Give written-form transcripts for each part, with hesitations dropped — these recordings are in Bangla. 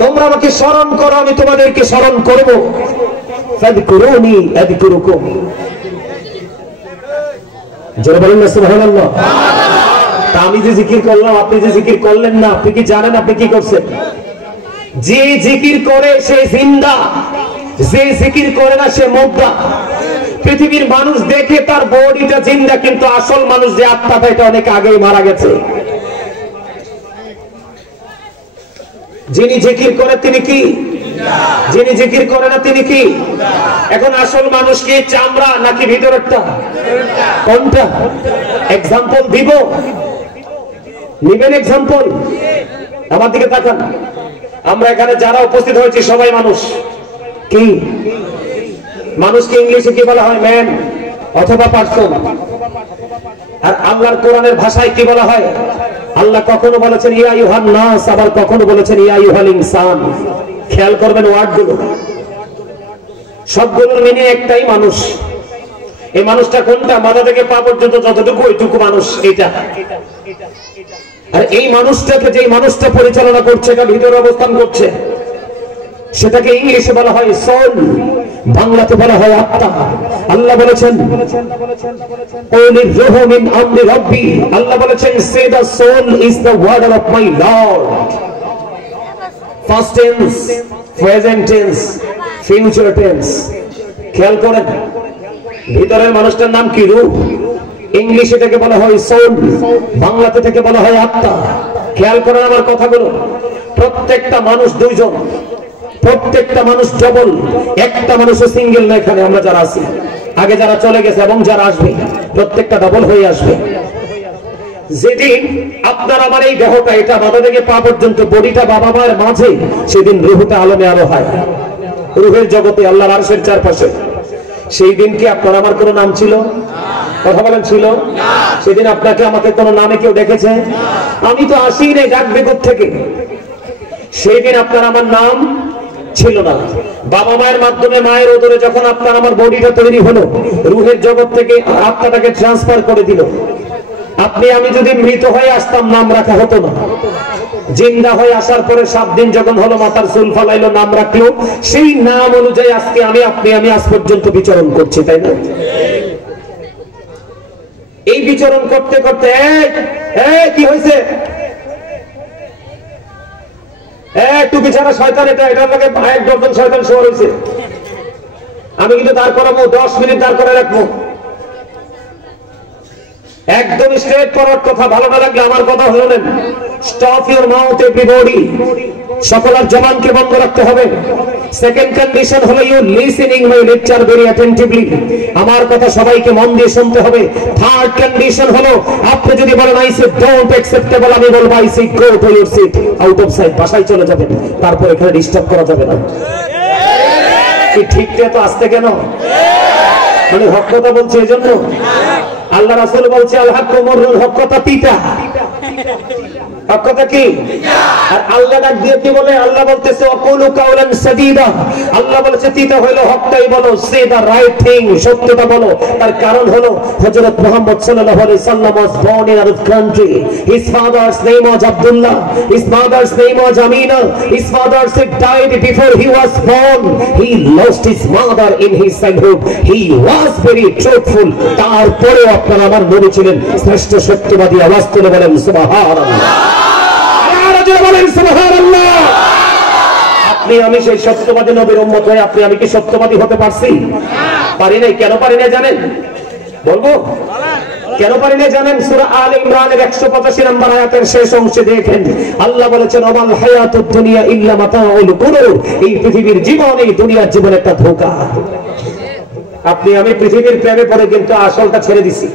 তোমরা আমাকে স্মরণ করো, আমি তোমাদেরকে স্মরণ করব। ফাযকুরুনি আযকুরুকুম। জোরে বলেন না সুবহানাল্লাহ। তা আমি যে জিকির করলাম, আপনি যে জিকির করলেন না, আপনি কি জানেন আপনি কি করছেন? যে জিকির করে সে জিন্দা, যে জিকির করে না সে মুর্দা। পৃথিবীর মানুষ দেখে তার বডিটা জিন্দা, কিন্তু আসল মানুষ যে আত্মাটা এটা অনেক আগেই মারা গেছে। যিনি জিকির করে তিনি কি? যিনি জিকির করে না তিনি কি? এখন আসল মানুষ কি চামড়া নাকি ভিতরেরটা? কোনটা? এক্সাম্পল দিব, নিবেন এক্সাম্পল? আমার দিকে তাকান। আমরা এখানে যারা উপস্থিত হয়েছি সবাই মানুষ। কি মানুষকে ইংলিশে কি বলা হয়? ম্যান অথবা পারসন। আর আল্লাহর কোরআনের ভাষায় কি বলা হয়? আল্লাহ কখনো বলেছেন ইয়া আইয়ুহান নাস, আবার কখনো বলেছেন ইয়া আইয়ুহাল ইনসান। খেয়াল করবেন ওয়ার্ডগুলো, সবগুলোর মিনিং একটাই, মানুষ। এই মানুষটা কোনটা? মাথা থেকে পা পর্যন্ত যতটুকু ওইটুকু মানুষ এটা। আর এই মানুষটাকে যে মানুষটা পরিচালনা করছে, এটা ভিতরে অবস্থান করছে, সেটাকে ইংলিশে বলা হয় সোল, বাংলাতে বলা হয় আত্মা। আল্লাহ বলেছেন আল্লাহ বলেছেন say the soul is the word of my lord. First tense, present tense, future tense. খেয়াল করেন ভিতরের মানুষটার নাম কি? রূহ। ইংলিশে থেকে বলা হয় সোল, বাংলাতে থেকে বলা হয় আত্মা। খেয়াল করেন আমার কথাগুলো। প্রত্যেকটা মানুষ দুইজন, প্রত্যেকটা মানুষ ডবল, একটা মানুষ সিঙ্গেল না। এখানে আমরা যারা আছি, আগে যারা চলে গেছে এবং যারা আসবে, প্রত্যেকটা ডবল হয়ে আসবে। যেদিন আপনার আমার এই দেহটা, এটা মাথা থেকে পা পর্যন্ত বডিটা বাবা মায়ের মাঝে, সেদিন রূহটা আলমে আলো হয়, রূহের জগতে আল্লাহর আরশের চারপাশে। সেই দিন কি আপনার আমার কোনো নাম ছিল? কথা বলেন ছিল? সেদিন আপনাকে আমাকে কোনো নামে কেউ ডেকেছে? আমি তো আসি নাই, ডাকবে থেকে। সেই দিন আপনার আমার নাম ছিল না। বাবা মায়ের মাধ্যমে, মায়ের ওদরে যখন আপনার আমার বডিটা তৈরি হলো, রূহের জগৎ থেকে আত্মাটাকে ট্রান্সফার করে দিল। আপনি আমি যদি মৃত হয়ে আসতাম, নাম রাখা হতো না। জিন্দা হয়ে আসার পরে 7 দিন যখন হলো, মাথার চুল ফালাইলো, নাম রাখলো। সেই নাম অনুযায়ী আজকে আমি, আপনি আজ পর্যন্ত বিচরণ করছি, তাই না? এই বিচরণ করতে করতে কি হয়েছে? টুপি ছাড়া শয়তান, এটার লগে 1 ডজন শয়তান শোয়ার হয়েছে। আমি কিন্তু দাঁড় করাবো, 10 মিনিট দাঁড় করে রাখবো। একদম স্ট্রেট ফরওয়ার্ড কথা। ভালো না লাগলে আমার কথা শুনেন। Stop your mouth everybody. সকলের জবানকে বন্ধ রাখতে হবে। সেকেন্ড কন্ডিশন হলো you listening my lecture very attentively. আমার কথা সবাইকে মন দিয়ে শুনতে হবে। থার্ড কন্ডিশন হলো আপনি যদি বলেন আই সে ডোন্ট অ্যাকসেপ্টেবল, আমি বলবো I say go to your seat, out of sight, বাসায় চলে যাবেন। তারপর এখানে ডিস্টার্ব করা যাবে না। কি ঠিক তো আসতে কেন? মানে হক কথা বলছে এজন্য? আল্লাহ রাসূল বলছে আল হক মুররুল, হক কথা তিতা। হক কথা কি? আর আল্লাহ ডাক দিয়ে কি বলে? আল্লাহ বলতেছে ওয়াকুলু কাওলান সাদীদা। আল্লাহ বলেছে তিতা হলো হকটাই বলো, সে দা রাইট থিং, সত্যটা বলো। তার কারণ হলো হযরত মুহাম্মদ সাল্লাল্লাহু আলাইহি সাল্লাম was born in Arab country. His father's name was Abdullah, his mother's name was Amina. His father said died before he was born. He lost his mother in his childhood. He was very truthful. তারপরে আপনারা আমার নবী ছিলেন শ্রেষ্ঠ সত্যবাদী। আওয়াজ তুলে বলেন সুবহানাল্লাহ। আপনি আমি সেই সত্যবাদী নবীর উম্মত হয়ে আপনি আমি কি সত্যবাদী হতে পারছি? পারি নাই। কেন পারি না জানেন? বলবো কেন পারি না জানেন? সূরা আলে ইমরানের 185 নম্বর আয়াতের শেষ অংশে দেখেন আল্লাহ বলেছেন ওয়াল হায়াতুদ দুনিয়া ইল্লা মাতাউল গুরুর। এই পৃথিবীর জীবন, এই দুনিয়ার জীবন একটা ধোঁকা। আপনি আমি পৃথিবীর প্রেমে পড়ে কিন্তু আসলটা ছেড়ে দিছি।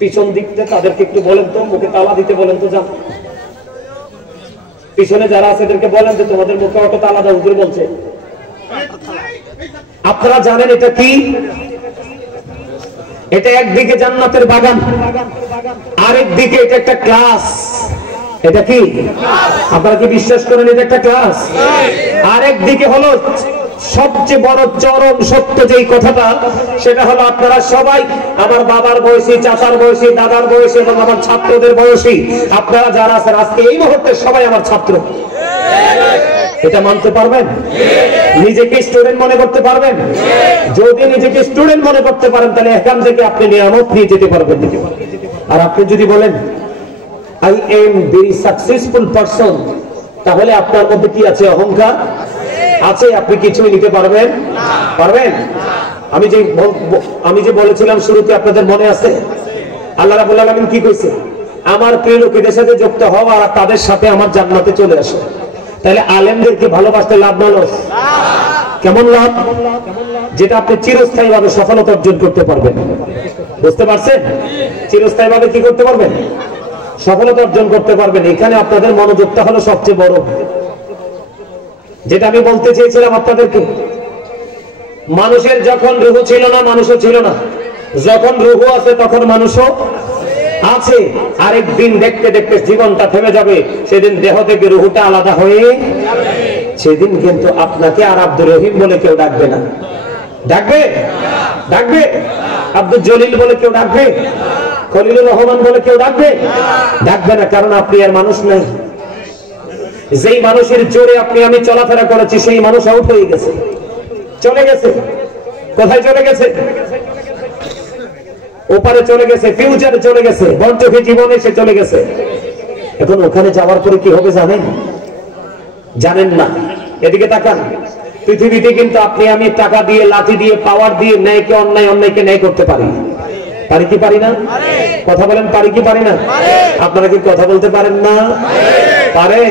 পিছন দিকতে তাদেরকে একটু বলেন তো, মুখে তালা দিতে বলেন তো। যান পিছনে যারা আছে এদেরকে বলেন যে তোমাদের মুখে অটো তালা দাও, হুজুর বলছে। আপনারা জানেন এটা কি? এটা একদিকে জান্নাতের বাগান, আরেক দিকে এটা একটা ক্লাস। এটা কি? আপনারা কি বিশ্বাস করেন এটা একটা ক্লাস? আরেক দিকে হলো সবচেয়ে বড় চরম সত্য যেই কথাটা, সেটা হলো আপনারা সবাই আমার বাবার বয়সী, চাচার বয়সী, দাদার বয়সী এবং আমার ছাত্রদের বয়সী। আপনারা যারা আছেন আজকে এই মুহূর্তে সবাই আমার ছাত্র। এটা মানতে পারবেন? নিজেকে স্টুডেন্ট মনে করতে পারবেন? যদি নিজেকে স্টুডেন্ট মনে করতে পারেন তাহলে এখান থেকে আপনি নিয়ামত নিয়ে যেতে পারবেন। আর আপনি যদি বলেন I am very successful person, তাহলে আপনার মধ্যে কি আছে? অহংকার আছে। আপনি কিছুই নিতে পারবেন? পারবেন? আমি যে বলেছিলাম শুরুতে, আপনাদের মনে আছে আল্লাহ রাব্বুল আলামিন কি কইছে? আমার প্রিয় লোকেদের সাথে যুক্ত হও আর তাদের সাথে আমার জান্নাতে চলে আসো। তাহলে আলেমদেরকে ভালোবাসতে লাভ না লস? কেমন লাভ? যেটা আপনি চিরস্থায়ী ভাবে সফলতা অর্জন করতে পারবেন। বুঝতে পারছেন? চিরস্থায়ী ভাবে কি করতে পারবেন? সফলতা অর্জন করতে পারবেন। এখানে আপনাদের মনোযোগটা হলো সবচেয়ে বড়। যেটা আমি বলতে চেয়েছিলাম আপনাদেরকে, মানুষের যখন রুহু ছিল না, মানুষও ছিল না। যখন রুহু আছে তখন মানুষও আছে। আরেকদিন দেখতে দেখতে জীবনটা থেমে যাবে, সেদিন দেহ থেকে রুহুটা আলাদা হয়ে সেদিন কিন্তু আপনাকে আর আব্দুর রহিম বলে কেউ ডাকবে না। ডাকবে? ডাকবে? আব্দুল জলিল বলে কেউ ডাকবে? খলিলুর রহমান বলে কেউ ডাকবে? ডাকবে না, কারণ আপনি আর মানুষ নাই। যেই মানুষের জোরে আপনি আমি চলাফেরা করেছি, সেই মানুষ আউট হয়ে গেছে, চলে গেছে। কোথায় চলে গেছে? ওপারে চলে গেছে, ফিউচারে চলে গেছে, বর্তমান জীবনে সে চলে গেছে। এখন ওখানে যাওয়ার পরে কি হবে জানেন? জানেন না। এদিকে তাকান। পৃথিবীতে কিন্তু আপনি আমি টাকা দিয়ে, লাঠি দিয়ে, পাওয়ার দিয়ে ন্যায়কে অন্যায়, অন্যায়কে ন্যায় করতে পারি। পারি কি পারি না? কথা বলেন, পারি কি পারি না? আপনারা কি কথা বলতে পারেন না? পারে?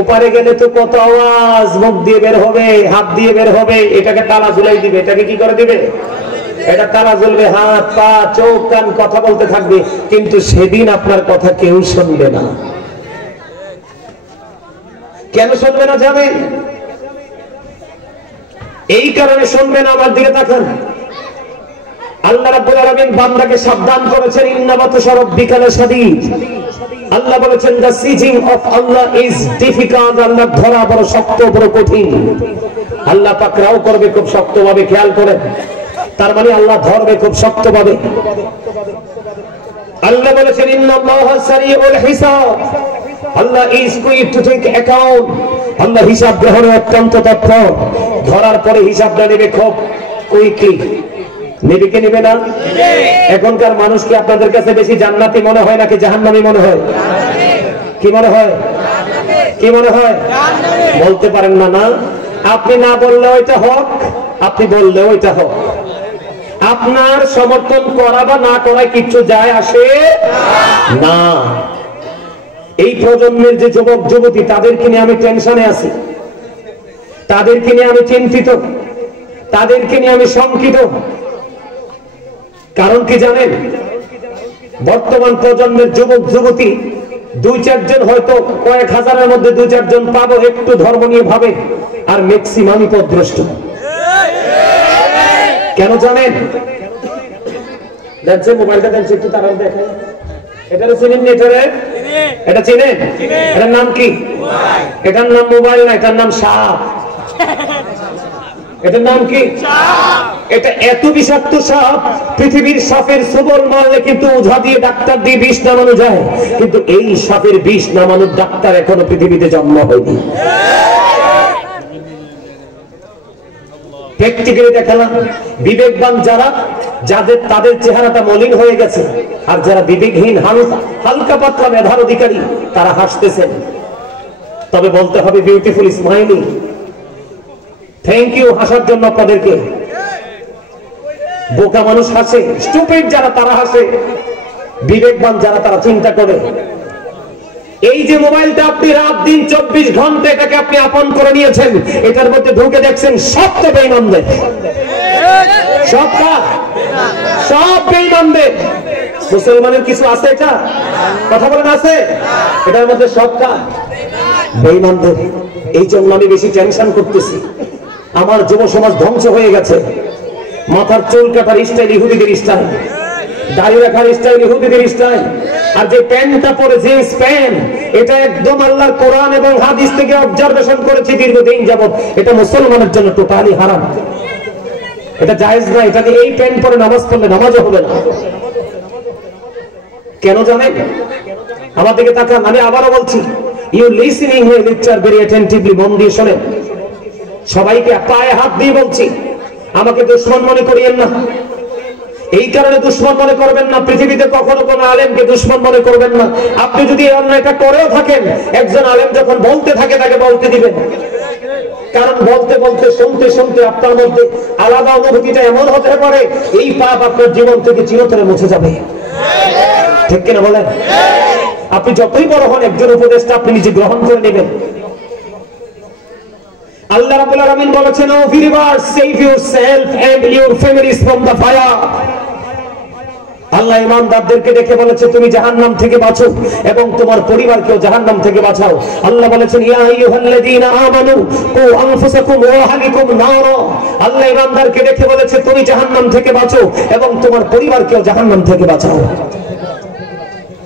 ওপারে গেলে তো কত আওয়াজ মুখ দিয়ে বের হবে, হাত দিয়ে বের হবে, এটাকে তালা ঝুলাই দিবে। এটাকে কি করে দিবে? এটা তালা জ্বলবে, হাত পা চোখ কান কথা বলতে থাকবে, কিন্তু সেদিন আপনার কথা কেউ শুনবে না। কেন শুনবে না জানেন? এই কারণে শুনবে না। আমার দিকে তাকান। আল্লাহ রাব্বুল আলামিন বান্দাকে সাবধান করেছেন, ইন্না বাতশা রাব্বিকা লাশাদীদ। আল্লাহ বলেছেন the sieging of Allah is difficult। আল্লাহ ধরা বড় শক্ত, বড় কঠিন। আল্লাহ পাক রাও করবে খুব শক্তভাবে। খেয়াল করেন, তার মানে আল্লাহ ধরবে খুব শক্তভাবে। আল্লাহ বলেছেন ইন্নাল্লাহা সারিউল হিসাব। আল্লাহ is going to take account। আল্লাহ হিসাব গ্রহণে অত্যন্ত তৎপর। ধরার পরে হিসাবটা নেবে খুব কুইকলি। নেবে কি নেবে না? এখনকার মানুষ কি আপনাদের কাছে বেশি জান্নাতি মনে হয় নাকি জাহান্নামী মনে হয়? কি মনে হয়? কি মনে হয়? বলতে পারেন না? না, আপনি না বললেও এটা হক, আপনি বললেও এটা হক। আপনার সমর্থন করা বা না করায় কিচ্ছু যায় আসে না। এই প্রজন্মের যে যুবক যুবতী, তাদেরকে নিয়ে আমি টেনশনে আছি, তাদেরকে নিয়ে আমি চিন্তিত, তাদেরকে নিয়ে আমি শঙ্কিত। কারণ কি জানেন? বর্তমান প্রজন্মের যুবক যুবতী দুই চারজন, হয়তো কয়েক হাজারের মধ্যে দুই চারজন পাবো একটু ধর্ম নিয়ে ভাবে, আর ম্যাক্সিমামই পথভ্রষ্ট। কেন জানেন? দেখছে মোবাইলটা, দেখছে একটু তারা দেখে, এটা চিনেন? এটা চিনেন? এটার নাম কি? এটার নাম মোবাইল না, এটার নাম সাপ। এটার নাম কি? এটা এত বিষাক্ত সাপ, পৃথিবীর সাপের সবল মারলে কিন্তু ওঝা দিয়ে, ডাক্তার দিয়ে বিষ নামানো যায়, কিন্তু এই সাপের বিষ নামানোর ডাক্তার এখনো পৃথিবীতে জন্ম হয়নি। প্র্যাকটিক্যালি দেখালাম। বিবেকবান যারা, যাদের তাদের চেহারাটা মলিন হয়ে গেছে, আর যারা বিবেকহীন, হালকা পাতলা মেধার অধিকারী, তারা হাসতেছেন। তবে বলতে হবে বিউটিফুল স্মাইলিং। থ্যাংক ইউ হাসার জন্য আপনাদেরকে। বোকা মানুষ হাসে, স্টুপিড যারা তারা হাসে, বিবেকবান যারা তারা চিন্তা করে। এই যে মোবাইলটা আপনি রাত দিন 24 ঘন্টা এটাকে আপনি আপন করে নিয়েছেন, এটার মধ্যে ঢুকে দেখছেন সব তো বেঈমানদের, সব সব বেঈমানদের। মুসলমানের কিছু আছে? এটা কথা বলেন, আছে? এটার মধ্যে সবটা বেঈমানদের। এই জন্য আমি বেশি টেনশন করতেছি। আমার যুব সমাজ ধ্বংস হয়ে গেছে। মাথার চুল কাটার স্টাইল ইহুদিদের স্টাইল, দাড়ি রাখার স্টাইল ইহুদিদের স্টাইল। আর যে প্যান্টটা পরে জিন্স প্যান্ট, এটা একদম আল্লাহর কোরআন এবং হাদিস থেকে অবজারভেশন করেছি দীর্ঘদিন যাবত, এটা মুসলমানের জন্য টোটালি হারাম, এটা জায়েজ না। এটা দিয়ে এই প্যান্ট পরে নামাজ পড়লে নামাজও হবে না। কেন জানেন? আমার দিকে তাকান, আমি আবারও বলছি, you listening he lecture very attentively, মন দিয়ে শোনেন। সবাইকে পায়ে হাত দিয়ে বলছি, আমাকে দুশমন মনে করিয়েন না। এই কারণে দুশমন মনে করবেন না, পৃথিবীতে কখনো কোনো আলেমকে দুশমন মনে করবেন না। আপনি যদি এই অন্যায়টা করেও থাকেন, একজন আলেম যখন বলতে থাকে তাকে বলতে দিবেন, কারণ বলতে বলতে শুনতে শুনতে আপনার মধ্যে আলাদা অনুভূতিটা এমন হতে পারে এই পাপ আপনার জীবন থেকে চিরতরে মুছে যাবে। ঠিক কিনা বলেন? আপনি যতই বড় হন, একজন উপদেশটা আপনি নিজে গ্রহণ করে নেবেন। আল্লাহ রাব্বুল আলামিন বলেছেন, O believers, save yourself and your families from the fire. Allah ঈমানদারদেরকে দেখে বলেছে, তুমি জাহান্নাম থেকে বাঁচো এবং তোমার পরিবারকেও জাহান্নাম থেকে বাঁচাও। আল্লাহ বলেছেন, ইয়া আইয়ুহাল্লাযীনা আমানু কু আনফুসাকুম ওয়া আহলিকুম নারা। আল্লাহ ঈমানদারকে দেখে বলেছে, তুমি জাহান্নাম থেকে বাঁচো এবং তোমার পরিবারকেও জাহান্নাম থেকে বাঁচাও।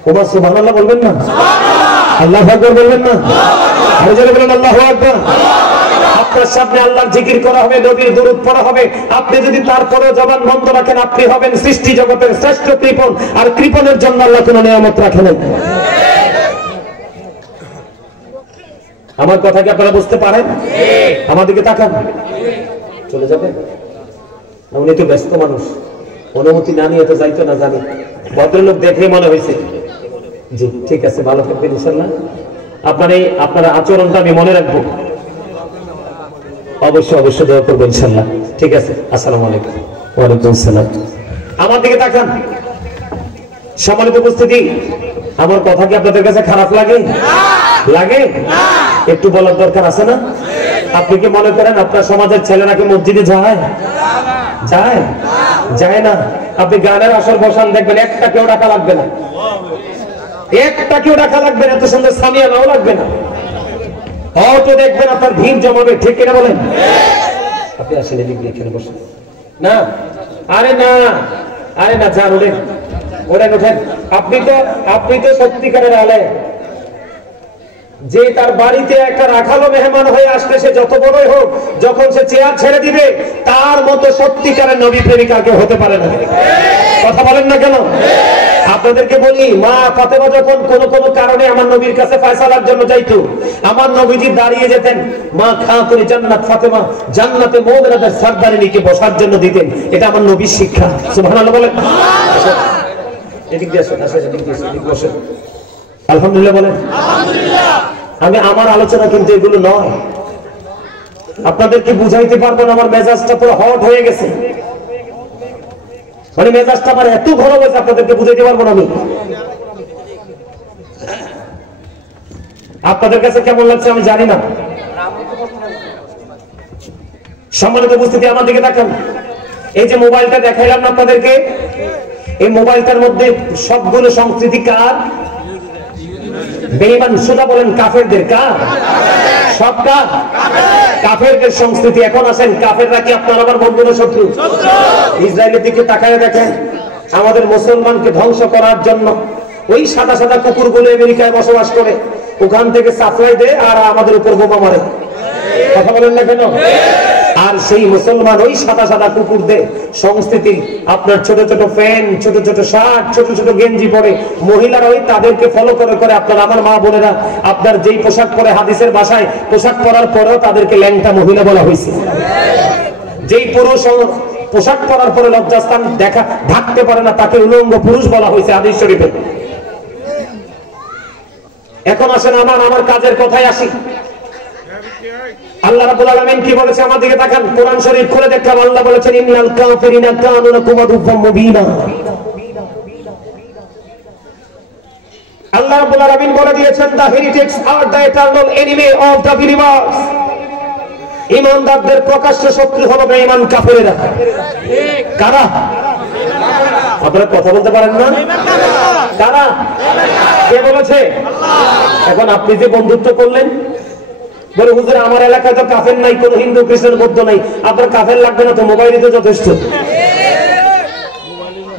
ওমা সুবহানাল্লাহ বলবেন না? আল্লাহু আকবার বলবেন না? আরো জোরে বলেন আল্লাহু আকবার। আপনার সামনে আল্লাহর জিকির করা হবে, নবীর দরুদ পড়া হবে, আপনি যদি তারপরেও জবান বন্ধ রাখেন, আপনি হবেন সৃষ্টি জগতের শ্রেষ্ঠ কৃপণ। আর কৃপণের জন্য আল্লাহ কোনো নিয়ামত রাখেন। আমার কথা কি আপনারা বুঝতে পারেন? আমাদেরকে তাকান। চলে যাবে? উনি তো ব্যস্ত মানুষ, অনুমতি না নিয়ে তো যাইতো না, জানি। ভদ্রলোক দেখে মনে হয়েছে। জি ঠিক আছে, ভালো থাকবেন ইনশাআল্লাহ। আপনার আচরণটা আমি মনে রাখবো, অবশ্যই অবশ্যই দোয়া করবো ইনশাআল্লাহ। ঠিক আছে, আসসালামু আলাইকুম। ওয়ালাইকুম আসসালাম। আমার দিকে তাকান। সম্মানিত উপস্থিতি, আমার কথা কি আপনাদের কাছে খারাপ লাগে? লাগে? একটু বলার দরকার আছে না? আপনি কি মনে করেন আপনার সমাজের ছেলেরা কি মসজিদে যায়? যায়? যায় না। আপনি গানের আসর বসান, দেখবেন একটা কেউ ডাকা লাগবে না, একটা কেউ ডাকা লাগবে না, এত সুন্দর সামিয়ানাও লাগবে না। অটো দেখবেন আপনার ভিড় জমাবে। ঠিক কিনা বলেন? আপনি আসেন এদিকে, এখানে বসেন না। আরে না, আরে না, যান ওঠেন, ওঠেন ওঠেন। আপনি তো সত্যিকারের আলেম। যে তার বাড়িতে একটা রাখালো মেহমান হয়ে আসলে, সে যত বড়ই হোক, যখন সে চেয়ার ছেড়ে দিবে, তার মতো সত্যিকারের নবী প্রেমিকা কেউ হতে পারে না। কথা বলেন না কেন? আপনাদেরকে বলি, মা ফাতেমা যখন কোন কোন কারণে আমার নবীর কাছে ফয়সালার জন্য যাইতো, আমার নবীজি দাঁড়িয়ে যেতেন, মা খাতুনে জান্নাত ফাতেমা জান্নাতে মুমিনাদের সরদারিনীকে বসার জন্য দিতেন। এটা আমার নবীর শিক্ষা। সুবহানাল্লাহ বলেন। এদিক দিয়ে আসেন, আসেন, এদিক দিয়ে এদিক বসেন। আলহামদুলিল্লাহ বলেন। আলহামদুলিল্লাহ। আমি আমার আলোচনা কিন্তু এগুলো নয়, আপনাদেরকে বুঝাইতে পারবো না। আমার মেজাজটা পুরো হট হয়ে গেছে, মানে মেজাজটা আমার এত ভালো হয়েছে, আপনাদেরকে বুঝাইতে পারবো না। আমি আপনাদের কাছে কেমন লাগছে আমি জানি না। সম্মানিত উপস্থিতি, আমার দিকে তাকান। এই যে মোবাইলটা দেখাইলাম না আপনাদেরকে, এই মোবাইলটার মধ্যে সবগুলো সংস্কৃতি কার? বেঈমান। সোজা বলেন, কাফেরদের। কার? সবটা কাফেরদের সংস্কৃতি। এখন আসেন, কাফেররা কি আপনার আমার বন্ধু না শত্রু? ইসরায়েলের দিকে তাকায় দেখেন, আমাদের মুসলমানকে ধ্বংস করার জন্য ওই সাদা সাদা কুকুরগুলো আমেরিকায় বসবাস করে, ওখান থেকে সাপ্লাই দেয় আর আমাদের উপর বোমা মারে। কথা বলেন না কেন? আর সেই মুসলমান ওই সাদা সাদা কুকুর দেয় সংস্কৃতি, আপনার ছোট ছোট প্যান্ট, ছোট ছোট শার্ট, ছোট ছোট গেঞ্জি পরে মহিলারা ওই তাদেরকে ফলো করে করে আপনার আমার মা বোনেরা আপনার যেই পোশাক পরে, হাদিসের ভাষায় পোশাক পরার পরেও তাদেরকে ল্যাংটা মহিলা বলা হয়েছে। যেই পুরুষ পোশাক পরার পরে লজ্জাস্থান ঢাকতে পারে না, তাকে উলঙ্গ পুরুষ বলা হয়েছে হাদিস শরীফে। এখন আসেন, আমার কাজের কথায় আসি। আল্লাহ রাব্বুল আলামিন কি বলেছে? আমার দিকে তাকান, কোরআন শরীফ খুলে দেখলাম। আল্লাহ বলেছেন, ইন্নাল কাফিরিনা কানু লাকুম আদুওয়াম মুবিনা। আল্লাহ রাব্বুল আলামিন বলে দিয়েছেন, the heretics are the eternal enemy of the believers। ঈমানদারদের প্রকাশ্য শত্রু হলো বেঈমান কাফেররা। কারা? আপনারা কথা বলতে পারেন না? কারা? কে বলেছে? এখন আপনি যে বন্ধুত্ব করলেন, বলে হুজুর আমার এলাকায় তো কাফের নাই, কোন হিন্দু খ্রিস্টান বৌদ্ধ নাই, আপনার কাফের লাগবে না তো, মোবাইলই তো যথেষ্ট।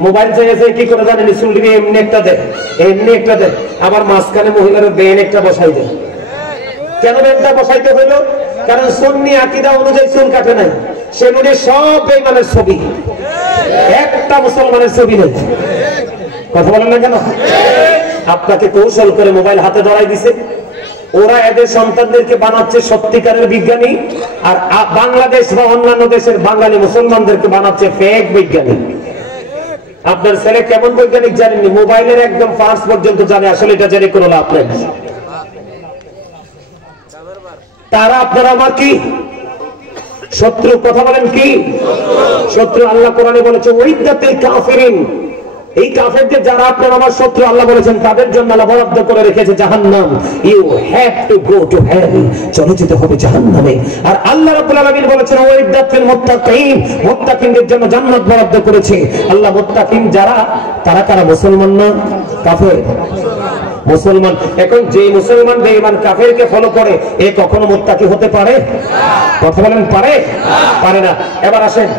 মোবাইল চাইছে কি করে জানেন, চুলটিকে এমনি একটা দেয়, এমনি একটা দেয়, আবার মাঝখানে মহিলার বেন একটা বসাই দেয়। কেন বেনটা বসাইতে হইল? কারণ সুন্নি আকীদা অনুযায়ী চুল কাটে নাই, সেগুলি সব বেঈমানের ছবি, একটা মুসলমানের ছবি নেই। কথা বলেন না কেন? আপনাকে কৌশল করে মোবাইল হাতে ধরাই দিছে, ওরা এদের সন্তানদেরকে বানাচ্ছে সত্যিকারের বিজ্ঞানী, আর বাংলাদেশ বা অন্যান্য দেশের বাঙালি মুসলমানদেরকে বানাচ্ছে ফেক বিজ্ঞানী। আপনার ছেলে কেমন বৈজ্ঞানিক জানেননি, মোবাইলের একদম ফার্স্ট পর্যন্ত জানে, আসলে এটা জেনে কোনো লাভ নেই। তারা আপনারা আমার কি শত্রু? কথা বলেন কি শত্রু? আল্লাহ কোরআনে বলেছে ওয়াইদাতিল কাফিরিন, এই কাফেরদের যারা আপনার আমার শত্রু, আল্লাহ বলেছেন তাদের জন্য আল্লাহ বরাদ্দ করে রেখেছে জাহান্নাম। You have to go to hell, চলে যেতে হবে জাহান্নামে। আর আল্লাহ রাব্বুল আলামিন বলেছেন ওয়াইদাতিল মুত্তাকিন, মুত্তাকিনদের জন্য জান্নাত বরাদ্দ করেছে আল্লাহ। মুত্তাকিন যারা, তারা কারা? মুসলমান না কাফের? মুসলমান। এখন যে মুসলমান বেঈমান কাফেরকে ফলো করে, এ কখনো মুত্তাকি হতে পারে? কথা বলেন পারে? পারে না। এবার আসেন,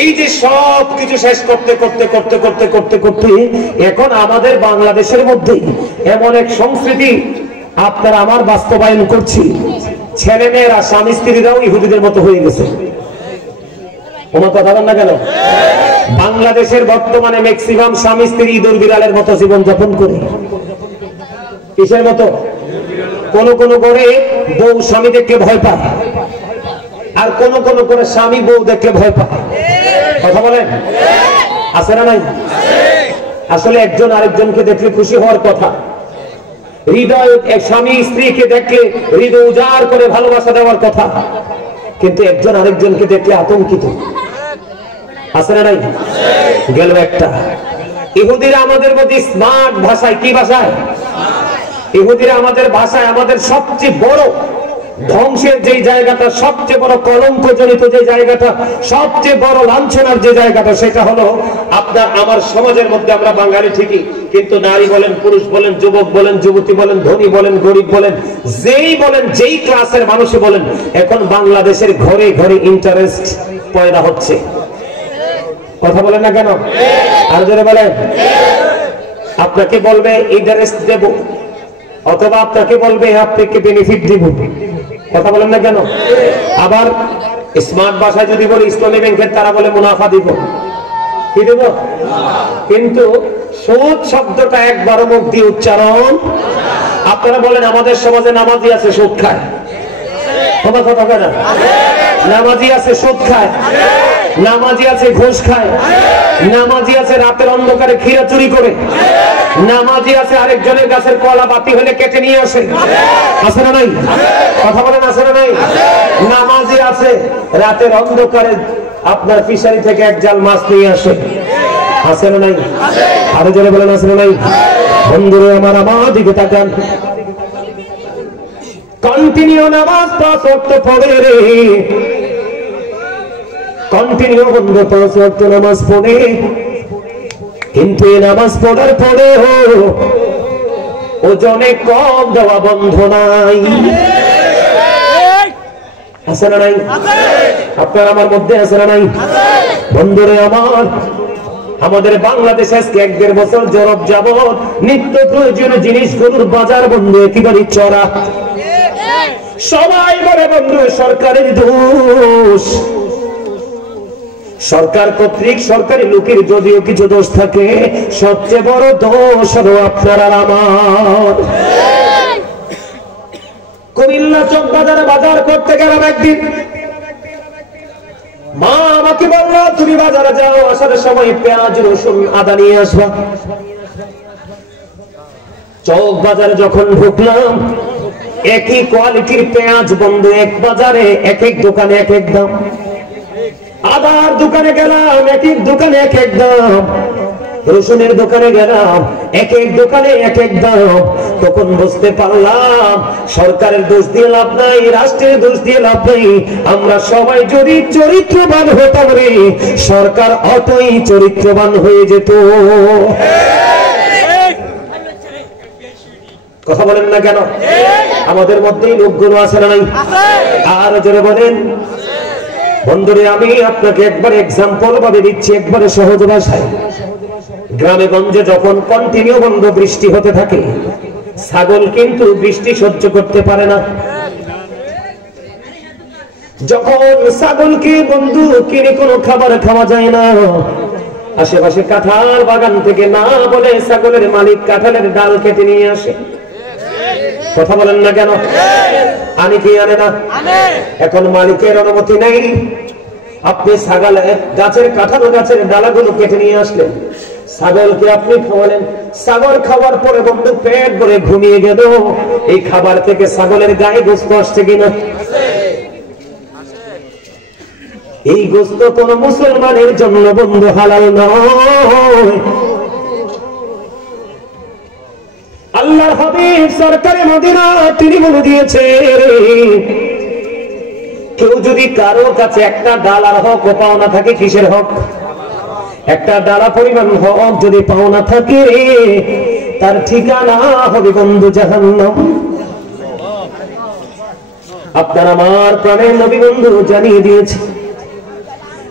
এই যে সব কিছু শেষ করতে করতে করতে করতে করতে করতে এখন আমাদের বাংলাদেশের মধ্যে এমন এক সংস্কৃতি আপনারা আমার বাস্তবায়ন করছি, ছেলে মেয়েরা স্বামী স্ত্রীরাও ইহুদিদের মতো হয়ে গেছে। ওমা কথা বল না কেন? বাংলাদেশের বর্তমানে ম্যাক্সিমাম স্বামী স্ত্রী ইঁদুর বিড়ালের মতো জীবন যাপন করে। কিসের মতো? কোন কোন করে বউ স্বামী দেখলে ভয় পায়, আর কোন কোন করে স্বামী বউ দেখলে ভয় পায়। কথা বলেন আছে না নাই? আসলে একজন আরেকজনকে দেখলে খুশি হওয়ার কথা, হৃদয় এক স্বামী স্ত্রীকে দেখলে হৃদয় উজাড় করে ভালোবাসা দেওয়ার কথা, কিন্তু একজন আরেকজনকে দেখলে আতঙ্কিত। আছে না নাই? গেল একটা। ইহুদিরা আমাদের মধ্যে স্মার্ট ভাষায়, কি ভাষায়? ইহুদিরা আমাদের ভাষায় আমাদের সবচেয়ে বড় ধ্বংসের যে জায়গাটা, সবচেয়ে বড় কলঙ্ক জনিত যে জায়গাটা, সবচেয়ে বড় লাঞ্ছনার যে জায়গাটা, সেটা হলো আপনার আমার সমাজের মধ্যে আমরা বাঙালি ঠিকই, কিন্তু নারী বলেন, পুরুষ বলেন, যুবক বলেন, যুবতী বলেন, ধনী বলেন, গরিব বলেন, যেই বলেন, যেই ক্লাসের মানুষই বলেন, এখন বাংলাদেশের ঘরে ঘরে ইন্টারেস্ট পয়দা হচ্ছে। কথা বলেন না কেন? আর জোরে বলেন। আপনাকে বলবে ইন্টারেস্ট দেব, অথবা আপনাকে বলবে আপনাকে বেনিফিট দিব। কথা বলেন না কেন? আবার স্মার্ট ভাষায় যদি বলি ইসলামী ব্যাংকের, তারা বলে মুনাফা দিব। কি দেব? কিন্তু সুদ শব্দটা একবারও মুখ দিয়ে উচ্চারণ। আপনারা বলেন আমাদের সমাজে নামাজি আছে সুদ খায়, কথা কথা না? নামাজি আছে সুদ খায়, নামাজি আছে ঘুষ খায়, নামাজি আছে রাতের অন্ধকারে ক্ষীরা চুরি করে, নামাজি আছে আরেকজনের গাছের কলা বাতি হলে কেটে নিয়ে আসে। আছে না নাই? কথা বলেন আছে না নাই? নামাজি আছে রাতের অন্ধকারে আপনার ফিশারি থেকে এক জাল মাছ নিয়ে আসে। আছে না নাই? আরো জোরে বলেন আছে না নাই? বন্ধুরা আমার, আমার দিকে তাকান। কন্টিনিউ নামাজ 5 ওয়াক্ত পড়ে রে, কন্টিনিউ বন্ধু 5 ওয়াক্ত নামাজ পড়ে, কিন্তু এই নামাজ পড়ার পরেও ওজনে কম দেওয়া বন্ধ নাই। আছে না নাই? আপনার আমার মধ্যে আছে না নাই? বন্ধুরে আমার, আমাদের বাংলাদেশে আজকে 1-1.5 বছর জরব যাবত নিত্য প্রয়োজনীয় জিনিসগুলোর বাজার বন্ধু একেবারে চড়া। সবাই বলে বন্ধু সরকারের দোষ, সরকার কর্তৃক সরকারি লোকের যদিও কিছু দোষ থাকে, সবচেয়ে বড় দোষ হলো আপনার আর আমার। কুমিল্লা চক বাজারে বাজার করতে গেলাম একদিন, মা আমাকে বললো তুমি বাজারে যাও, আসার সময় পেঁয়াজ রসুন আদা নিয়ে আসবা। চক বাজারে যখন ঢুকলাম, একই কোয়ালিটির পেঁয়াজ বন্ধু এক বাজারে এক এক দোকানে এক এক দাম। আদার দোকানে গেলাম, এক এক দোকানে এক এক দাম। রসুনের দোকানে গেলাম, এক এক দোকানে এক এক দাম। তখন বুঝতে পারলাম সরকারের দোষ দিয়ে লাভ নাই, রাষ্ট্রের দোষ দিয়ে লাভ নাই। আমরা সবাই যদি চরিত্রবান হতাম রে, সরকার অতই চরিত্রবান হয়ে যেত। কথা বলেন না কেন? আমাদের মধ্যেই লোকগুলো আছে না নাই? আর জোরে বলেন। বন্ধুরে আমি আপনাকে একবার এক্সাম্পল ভাবে দিচ্ছি, একবারে সহজ ভাষায়। গ্রামে গঞ্জে যখন কন্টিনিউ বন্ধ বৃষ্টি হতে থাকে, ছাগল কিন্তু বৃষ্টি সহ্য করতে পারে না। যখন ছাগলকে বন্ধু কিনে কোনো খাবার খাওয়া যায় না, আশেপাশে কাঁঠাল বাগান থেকে না বলে ছাগলের মালিক কাঁঠালের ডাল কেটে নিয়ে আসে। কথা বলেন না কেন? আনি কি আনে না? এখন মালিকের অনুমতি নেই, আপনি ছাগলে গাছের কাঁঠাল গাছের ডালাগুলো কেটে নিয়ে আসলেন, ছাগলকে আপনি খাওয়ালেন। ছাগল খাওয়ার পরে বন্ধু পেট ভরে ঘুমিয়ে গেল, এই খাবার থেকে ছাগলের গায়ে গোস্ত আসছে কিনা? এই গোস্ত কোন মুসলমানের জন্য বন্ধু হালাল নয়। আল্লাহর হাবিব সরকারে মদিনা তিনি বলে দিয়েছে, কেউ যদি কারো কাছে একটা ডালার হক ও পাওনা থাকে, কিসের হক? একটা ডালা পরিমাণ হক যদি পাওনা থাকে, তার ঠিকানা হবে বন্ধু জাহান্নাম। আপনার আমার প্রাণের নবী বন্ধু জানিয়ে দিয়েছে,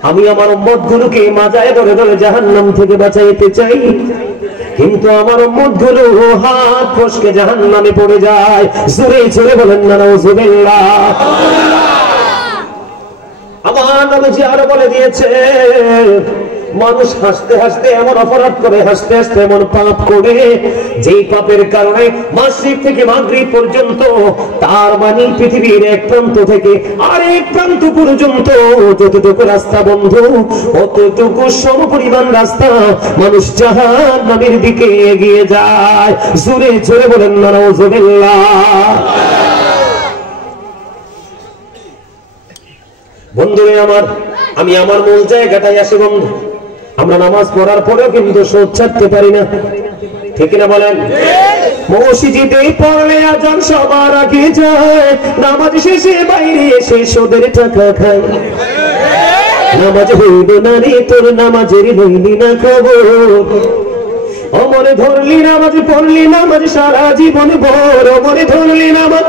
আমি আমার উম্মত গুলোকে মাজায় ধরে ধরে জাহান্নাম থেকে বাঁচাইতে চাই, কিন্তু আমার উম্মত গুলো হাত ফসকে জাহান্নামে পড়ে যায়। জোরে জোরে বলেন না নাউজুবিল্লাহ। আমার নবীজি আরো বলে দিয়েছে, মানুষ হাসতে হাসতে এমন অপরাধ করে, হাসতে হাসতে এমন পাপ করে, যেই পাপের কারণে মাসরিক থেকে মাগরিব পর্যন্ত, তার মানে পৃথিবীর এক প্রান্ত থেকে আরেক প্রান্ত পর্যন্ত যতটুকু রাস্তা বন্ধু, অতটুকু সমপরিমাণ রাস্তা মানুষ জাহান্নামের দিকে এগিয়ে যায়। জোরে জোরে বলেন না নাউজুবিল্লাহ। বন্ধুরে আমার, আমি আমার মূল জায়গাটাই আসি বন্ধু। আমরা নামাজ পড়ার পরেও কিন্তু সুদ ছাড়তে পারি না, ঠিক না বলেন? মসজিদে পড়লে আজান সবার আগে যায়, নামাজ শেষে বাইরে এসে সুদের টাকা খায়। নামাজ হইল না রে তোর, নামাজের লইলি না খবর। অমরে ধরলি নামাজ, পড়লি নামাজ সারা জীবন ভোর। অমরে ধরলি নামাজ,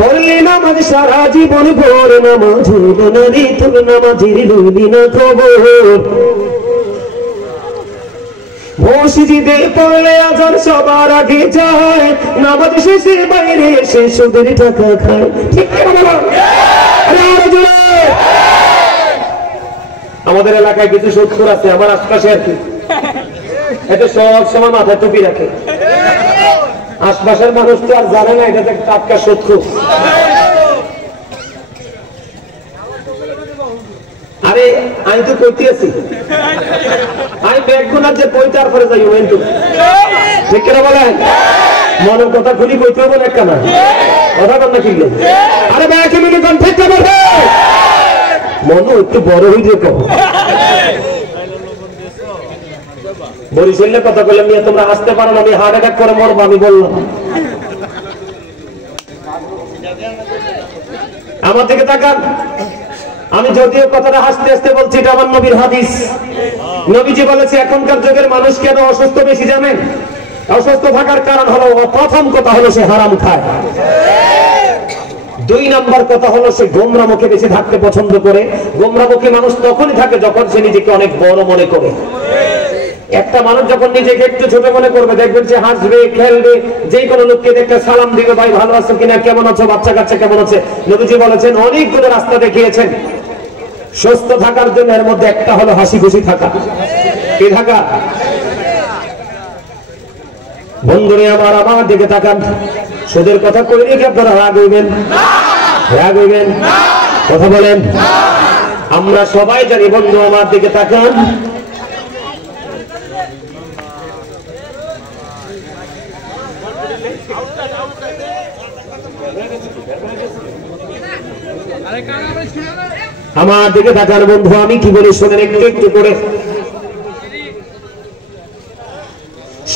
পড়লি নামাজ সারা জীবন ভোর। নামাজ হইল না রে তোর, নামাজের লইলি না খবর। মসজিদে পড়লে আজান সবার আগে যায়, নামাজ শেষে বাইরে এসে সুদের টাকা খায়। ঠিক না? আমাদের এলাকায় কিছু সুদখোর আছে, আমার আশপাশে আর কি, এটা সব সময় মাথায় টুপি রাখে। আশপাশের মানুষ তো আর জানে না এটা টাটকা সুদখোর। আরে আমি তো কইতে আছি, আমি ব্যাগগুলার যে কইতার পরে যাই কিন্তু, ঠিক কিনা বলেন? মনের কথা খুলি কইতে হবে না, কেন কথা বল না? কিনলে আরে ব্যাগ মিলে কোন ঠিক না বলে মনও একটু বড় হয়ে যে কম। বরিশালের কথা বললাম, নিয়ে তোমরা আসতে পারো না, আমি হার্ট অ্যাটাক করে মরবো, আমি বললাম। আমার দিকে তাকান, আমি যদিও কথাটা হাসতে হাসতে বলছি, এটা আমার নবীর হাদিস। নবীজি বলেছে, এখনকার যুগের মানুষ কেন অসুস্থ বেশি জানেন? অসুস্থ থাকার কারণ হলো, প্রথম কথা হলো সে হারাম খায়, দুই নাম্বার কথা হলো সে গোমরামুখে বেশি থাকতে পছন্দ করে। গোমরামুখী মানুষ তখনই থাকে যখন সে নিজেকে অনেক বড় মনে করে। একটা মানুষ যখন নিজেকে একটু ছোট মনে করবে, দেখবেন সে হাসবে, খেলবে, যে কোনো লোককে দেখতে সালাম দিবে, ভাই ভালো আছো কিনা, কেমন আছো, বাচ্চা কাচ্চা কেমন আছে। নবীজি বলেছেন, অনেকগুলো রাস্তা দেখিয়েছেন সুস্থ থাকার জন্য, এর মধ্যে একটা হলো হাসি খুশি থাকা। কি থাকা? বন্ধুরে আমার, আমার দিকে তাকান। সুদের কথা কইলে কি আপনারা রাগ হইবেন? রাগ হইবেন? কথা বলেন। আমরা সবাই জানি বন্ধু, আমার দিকে তাকান। আমার দিকে তাকান বন্ধু, আমি কি বলি শোনেন একটু একটু করে।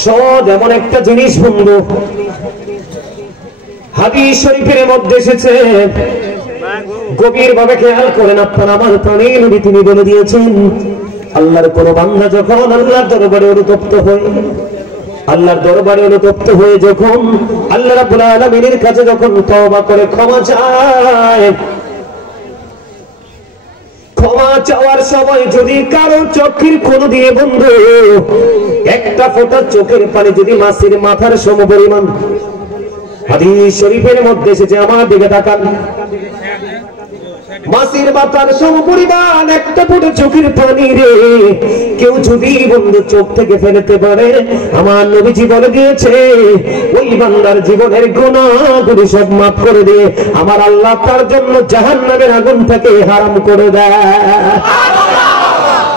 সুদ এমন একটা জিনিস বন্ধু, হাদিস শরীফের মধ্যে এসেছে, গভীর ভাবে খেয়াল করেন। আপনার আমার প্রাণের নবী তিনি বলে দিয়েছেন, আল্লাহর কোন বান্দা যখন আল্লাহর দরবারে অনুতপ্ত হয়, আল্লাহর দরবারে অনুতপ্ত হয়ে যখন আল্লাহ রাব্বুল আলামিনের কাছে যখন তওবা করে ক্ষমা চায়, ক্ষমা চাওয়ার সময় যদি কারো চোখের কোন দিয়ে বন্ধু একটা ফোঁটা চোখের পানি যদি মাছের মাথার সমপরিমাণ, হাদিস শরীফের মধ্যে এসেছে, আমার দিকে তাকান, মাছের মাথার সমপরিমাণ একটা ফোঁটা চোখের পানি রে কেউ যদি বন্ধু চোখ থেকে ফেলতে পারে, আমার নবীজি বলে দিয়েছে ওই বান্দার জীবনের গুনাহগুলো সব মাফ করে দিয়ে আমার আল্লাহ তার জন্য জাহান্নামের আগুনটাকে হারাম করে দেয়।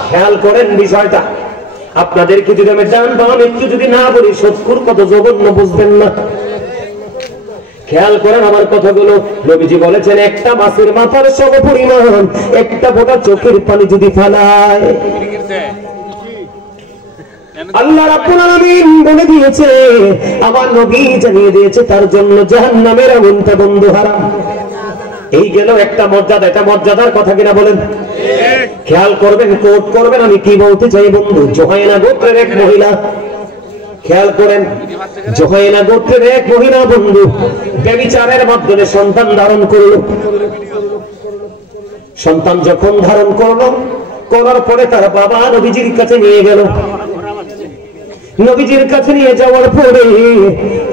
খেয়াল করেন বিষয়টা, আপনাদেরকে যদি আমি ডান বাম একটু যদি না বলি সত্তর কত জঘন্য বুঝবেন না। খেয়াল করেন আমার কথাগুলো, নবীজি বলেছেন একটা মাছের মাথার সমপরিমাণ একটা ফোঁটা চোখের পানি যদি ফেলায়, আল্লাহ রাব্বুল আলামিন বলে দিয়েছে, আমার নবী জানিয়ে দিয়েছে তার জন্য জাহান্নামের আগুনটা বন্ধু হারাম। এই গেল একটা মর্যাদা, এটা মর্যাদার কথা কিনা বলেন? খেয়াল করবেন, কোট করবেন আমি কি বলতে চাই বন্ধু। জোহাইনা গোত্রের এক মহিলা, খেয়াল করেন, জোহাইনা গোত্রের এক মহিলা বন্ধু ব্যভিচারের মাধ্যমে সন্তান ধারণ করল। সন্তান যখন ধারণ করলো, করার পরে তার বাবা নবীজির কাছে নিয়ে গেল। নবীজির কাছে নিয়ে যাওয়ার পরে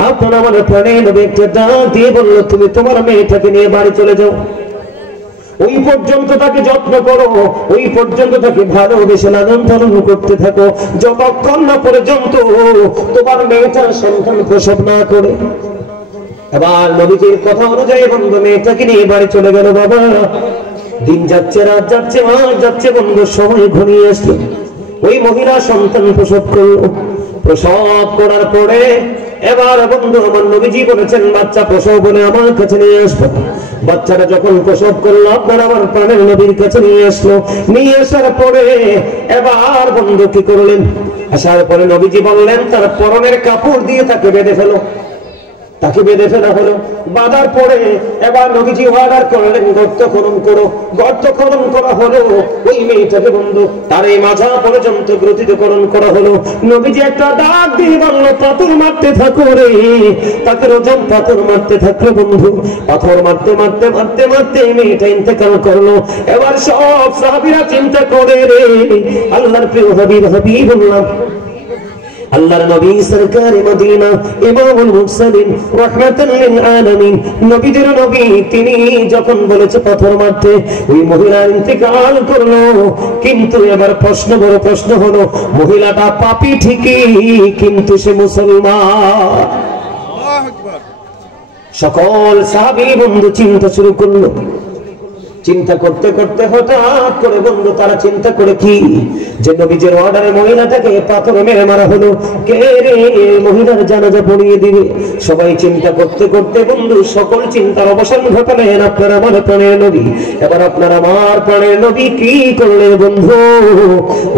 আপনার আমার প্রাণে নবী একটা ডাক দিয়ে বলল, তুমি তোমার মেয়েটাকে নিয়ে বাড়ি চলে যাও, ওই পর্যন্ত তাকে যত্ন করো, ওই পর্যন্ত তাকে ভালোবেসে লালন পালন করতে থাকো, যতক্ষণ না পর্যন্ত তোমার মেয়েটা সন্তান প্রসব না করে। এবার নবীজির কথা অনুযায়ী বন্ধু মেয়েটাকে নিয়ে বাড়ি চলে গেল। বাবা দিন যাচ্ছে, রাত যাচ্ছে, মাস যাচ্ছে বন্ধু, সময় ঘনিয়ে আসলো। ওই মহিলা সন্তান প্রসব করলো। প্রসব করার পরে এবার বন্ধু আমার নবীজি বলেছেন বাচ্চা প্রসব বলে আমার কাছে নিয়ে আসবো। বাচ্চাটা যখন প্রসব করলো আপনার আমার প্রাণের নবীর কাছে নিয়ে আসলো। নিয়ে আসার পরে এবার বন্ধু কি করলেন, আসার পরে নবীজি বললেন তার পরনের কাপড় দিয়ে তাকে বেঁধে ফেলো। তাকে বেঁধে ফেলা হলো। বাঁধার পরে এবার নবীজি অর্ডার করলেন গর্ত খনন করো। গর্ত খনন করা হলো। ওই মেয়েটাকে বন্ধু তার এই মাথা পর্যন্ত গ্রথিতকরণ করা হলো। নবীজি একটা ডাক দিয়ে বলল পাথর মারতে থাকো রে। তাকে রোজম পাথর মারতে থাকলো বন্ধু। পাথর মারতে মারতে মারতে মারতে মেয়েটা ইন্তেকাল করলো। এবার সব সাহাবীরা চিন্তা করে রে আল্লাহর প্রিয় হাবিবুল্লাহ আল্লাহর নবী সরকারে মদিনা ইমামুল মুরসালিন রাহমাতাল লিল আলামিন নবীদের নবী তিনি যখন বলেছে পাথর মারতে ওই মহিলা ইন্তেকাল করলো। কিন্তু এবার বড় প্রশ্ন হলো মহিলাটা পাপী ঠিকই কিন্তু সে মুসলমান। আল্লাহু আকবার। সকল সাহাবী বন্ধু চিন্তা শুরু করলো। চিন্তা করতে করতে হঠাৎ করে বন্ধু তারা চিন্তা করে কি যে নবীজির অর্ডারে মহিলাটাকে পাথর মেরে মারা হলো, কে রে মহিলার জানাজা পড়িয়ে দিবে। সবাই চিন্তা করতে করতে বন্ধু সকল চিন্তার অবসান ঘটালেন আপনার আমার প্রাণের নবী। এবার আপনার আমার প্রাণের নবী কি করলেন বন্ধু,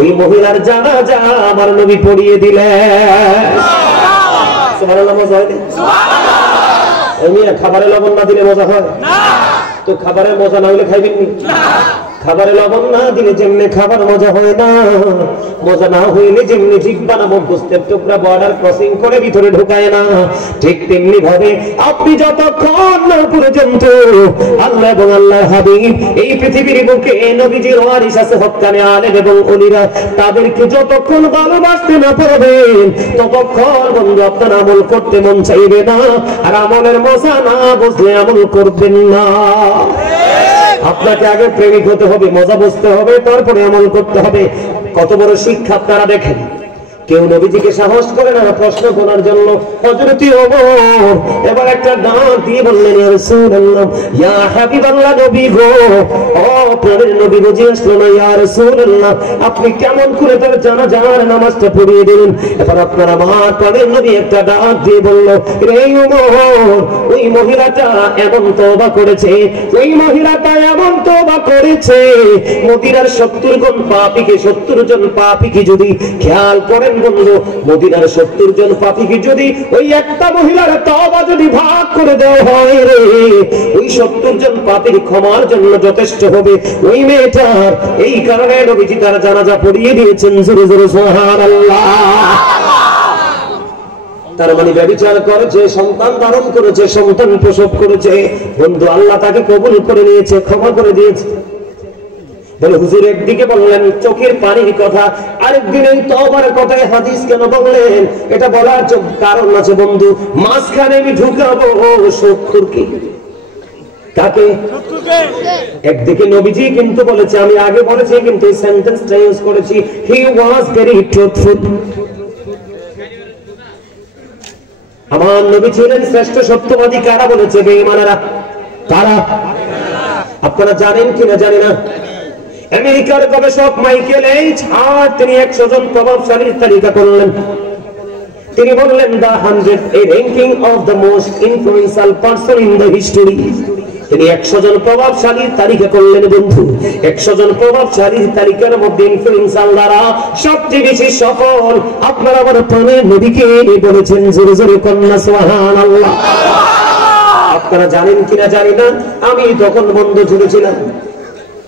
ওই মহিলার জানাজা আমার নবী পড়িয়ে দিলেন। সুবহানাল্লাহ। মজা হয় সুবহানাল্লাহ। এমনি খাবারে লবণ না দিলে মজা হয় না। তো খাবারের মজা না হলে খাইবেন না। খাবারে লবণ না দিলে যেমনি খাবার মজা হয় না, মজা না হইলে যেমনি জিহ্বা নামক গোস্তের টুকরা বর্ডার ক্রসিং করে ভিতরে ঢোকায় না, ঠিক তেমনি ভাবে আপনি যতক্ষণ না পর্যন্ত আল্লাহ এবং আল্লাহর হাবিব এই পৃথিবীর বুকে নবীজির ওয়ারিস আছে হক্কানে আলেম এবং ওলিরা, তাদেরকে যতক্ষণ ভালোবাসতে না পারবেন ততক্ষণ বন্ধু আপনার আমল করতে মন চাইবে না, আর আমলের মজা না বুঝলে আমল করবেন না। আপনাকে আগে প্রেমিক হতে হবে, মজা বুঝতে হবে, তারপরে আমল করতে হবে। কত বড় শিক্ষা আপনারা দেখেন। কেউ নবীজিকে সাহস করে না প্রশ্ন করার জন্য। হযরত ওমর এবার একটা ডাক দিয়ে বললেন ইয়া রাসূলুল্লাহ ইয়া হাবিবাল্লাহ নবী গো, ও প্রাণের নবী বুঝে আসলো না ইয়া রাসূলুল্লাহ আপনি কেমন করে তার জানাজার নামাজটা পড়িয়ে দিলেন। এবার আপনার আমার প্রাণের নবী একটা ডাক দিয়ে বলল রে ওমর ওই মহিলাটা এমন তওবা করেছে, ওই মহিলাটা এমন তওবা করেছে মদিনার 70 জন পাপীকে যদি খেয়াল করেন বন্ধু, মদিনার 70 জন পাপীকে যদি ওই একটা মহিলার তওবা যদি ভাগ করে দেওয়া হয় রে, ওই 70 জন পাপীর ক্ষমার জন্য যথেষ্ট হবে ওই মেয়েটার। এই কারণে নবীজি তার জানাজা পড়িয়ে দিয়েছেন। জোরে জোরে সুবহানাল্লাহ। তার মানে ব্যভিচার করেছে, সন্তান ধারণ করেছে, সন্তান প্রসব করেছে, বন্ধু আল্লাহ তাকে কবুল করে নিয়েছে, ক্ষমা করে দিয়েছে। বলে হুজুর একদিকে বললেন চোখের পানির কথা, আরেকদিন এই তওবার কথায় হাদিস কেন বললেন? এটা বলার কারণ আছে বন্ধু, মাঝখানে আমি ঢুকাবো শত্রুকে। কাকে? একদিকে নবীজি কিন্তু বলেছে, আমি আগে বলেছি কিন্তু এই সেন্টেন্সটা ইউজ করেছি, হি ওয়াজ ভেরি ট্রুথফুল। আমার নবী ছিলেন শ্রেষ্ঠ সত্যবাদী। কারা বলেছে? বেঈমানেরা। কারা? আপনারা জানেন কিনা জানি না, আমেরিকার গবেষক মাইকেল এইচ হার্ট তিনি 100 জন প্রভাবশালীর তালিকা করলেন। তিনি বললেন the 100 a ranking of the most influential person in the history। তিনি 100 জন প্রভাবশালীর তালিকা করলেন বন্ধু। 100 জন প্রভাবশালীর তালিকার মধ্যে ইনফ্লুয়েন্সার দ্বারা সবচেয়ে বেশি সফল আপনারা আমার প্রাণের নবীকে বলেছেন। জোরে জোরে কন্যা সুবহানাল্লাহ। আপনারা জানেন কিনা জানি না, আমি তখন বন্ধ ঝুলেছিলাম।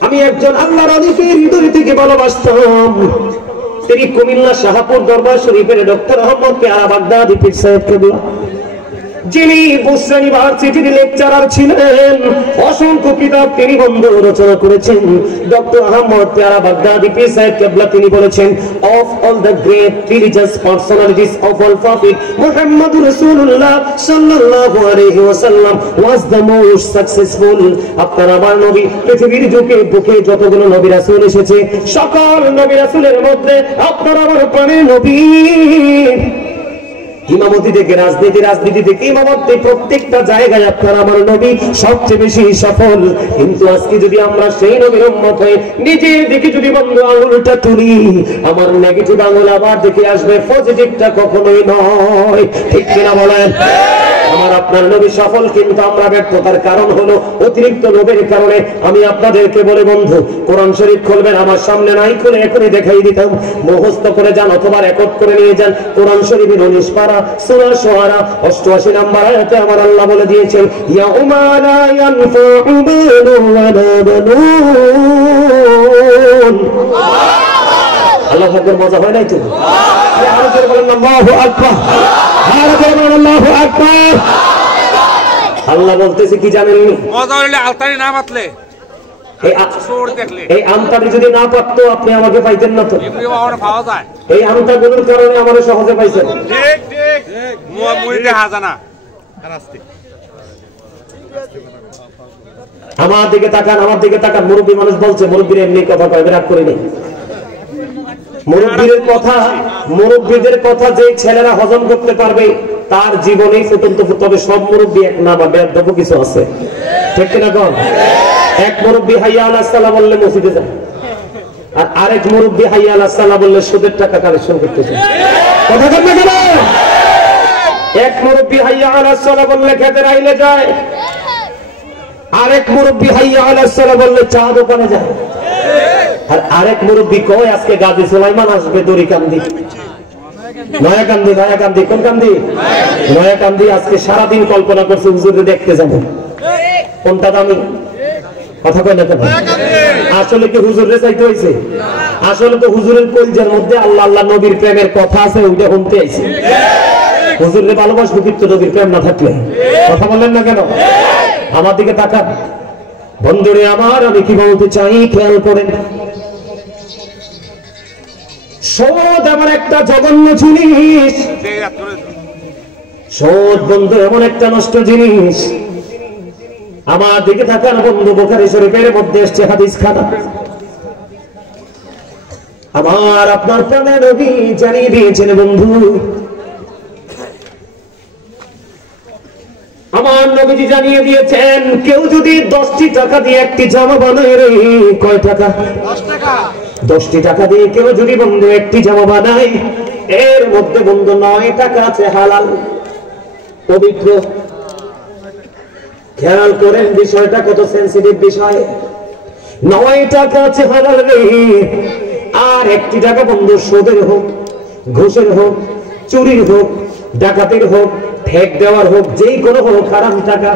আমি একজন আল্লাহর নবীকে হৃদয় থেকে ভালোবাসতাম। তিনি কুমিল্লা শাহপুর দরবার শরীফের ডক্টর আহমদ পেয়ারা বাগদাদি পীর সাহেব কেবলা, যিনি বুসরা ইউনিভার্সিটির লেকচারার ছিলেন, অসংখ্য কিতাব তিনি বন্ধু রচনা করেছেন। ডক্টর আহমদ পেয়ারা বাগদাদি পীর সাহেব কেবলা তিনি বলেছেন, of all the great religious personalities of all prophet মুহাম্মদুর রাসূলুল্লাহ সাল্লাল্লাহু আলাইহি ওয়াসাল্লাম ওয়াজ দ্য মোস্ট সাকসেসফুল। আপনার আমার নবী পৃথিবীর বুকে যতগুলো নবী রাসূল এসেছে, সকল নবী রাসূলের মধ্যে আপনার আমার প্রাণের নবী ইমামতি থেকে রাজনীতি থেকে ইমামতি প্রত্যেকটা জায়গায় আপনার আমার নবী সবচেয়ে বেশি সফল। কিন্তু আজকে যদি আমরা সেই নবীর উম্মত হয়ে নিজের দিকে যদি বন্ধু আঙুলটা তুলি, আমার নেগেটিভ আঙুল আবার দেখে আসবে, পজিটিভটা কখনোই নয়। ঠিক কিনা বলেন? আমার আপনার নবী সফল, কিন্তু আমরা ব্যর্থতার কারণ হলো অতিরিক্ত লোভের কারণে। আমি আপনাদেরকে বলে বন্ধু, কোরআন শরীফ খুলবেন, আমার সামনে নাই, খুলে এখনই দেখাই দিতাম। মুখস্থ করে যান অথবা রেকর্ড করে নিয়ে যান। কোরআন শরীফের 19 পারা সূরা শুআরা 88 নম্বর আয়াতে আমার আল্লাহ বলে দিয়েছেন, ইয়াউমা লা ইয়ানফাউ মালুন ওয়ালা বানুন। আল্লাহু আকবার। মজা হয় নাই তো? আরো জোরে বলেন আল্লাহু আকবার। আরো জোরে বলেন আল্লাহু আকবার। আল্লাহ বলতেছে কি জানেন? মজা হইলে আলতারি না মাতলে, এই আমটারি যদি না পারতো আপনি আমাকে পাইতেন না তো। পাওয়া যায় এই আমটাগুলোর কারণে আমাদের সহজে পাইছেন। ঠিক ঠিক মুড়িতে হাজানা। আমার দিকে তাকান, আমার দিকে তাকান। মুরব্বী মানুষ বলছে, মুরব্বীর এমনি কথা কয়, বিরাট করে নেই। মুরব্বীদের কথা যে ছেলেরা হজম করতে পারবে তার জীবনেই ফুটন্ত। তবে সব মুরব্বী এক না, বা বেয়াদব কিছু আছে। ঠিক কিনা কন? এক মুরব্বী হাইয়া আলাস সালাহ বললে মসজিদে যায়, আর আরেক মুরব্বী হাইয়া আলাস সালাহ বললে সুদের টাকা কালেকশন করতেছে। কথা বল না কেন? এক মুরব্বী হাইয়া আলাস সালাহ বললে খেতে রাইলে যায়, আরেক মুরব্বী হাইয়া আলাস সালাহ বললে চা দোকানে যায়, আর আরেক মুরব্বী কয় আজকে গাজী সুলাইমান আসবে দড়িকান্দি, নয়াকান্দি। কোন কান্দি? নয়াকান্দি। আজকে সারাদিন কল্পনা করছে হুজুরে দেখতে যাবো। কোনটা দামি? কথা কয় না কেন? আসলে কি হুজুরে চাইতে হয়েছে? আসলে তো হুজুরের কলজের মধ্যে আল্লাহ আল্লাহ নবীর প্রেমের কথা আছে, ওইটা শুনতে আইছে। হুজুরে ভালোবাসবো কিন্তু নবীর প্রেম না থাকলে। কথা বলেন না কেন? আমার দিকে তাকান বন্ধুরে আমার, আমি কি বলতে চাই খেয়াল করেন। সুদ এমন একটা জঘন্য জিনিস, সুদ বন্ধু এমন একটা নষ্ট জিনিস। আমার দিকে তাকান বন্ধু, বুখারী শরীফের মধ্যে এসেছে হাদিস খানা। আমার আপনার প্রাণের নবী জানিয়ে দিয়েছেন বন্ধু, আমার নবীজি জানিয়ে দিয়েছেন, কেউ যদি 10টি টাকা দিয়ে একটি জামা বানায় রে, কয় টাকা? 10 টাকা। 10টি টাকা দিয়ে কেউ যদি বন্ধু একটি জামা বানায়, এর মধ্যে বন্ধু 9 টাকা আছে হালাল, পবিত্র। খেয়াল করেন বিষয়টা কত সেন্সিটিভ বিষয়। 9 টাকা আছে হালাল রে, আর 1টি টাকা বন্ধু সুদের হোক, ঘুষের হোক, চুরির হোক, ডাকাতির হোক, ঠেক দেওয়ার হোক, যেই কোনো হোক হারাম টাকা।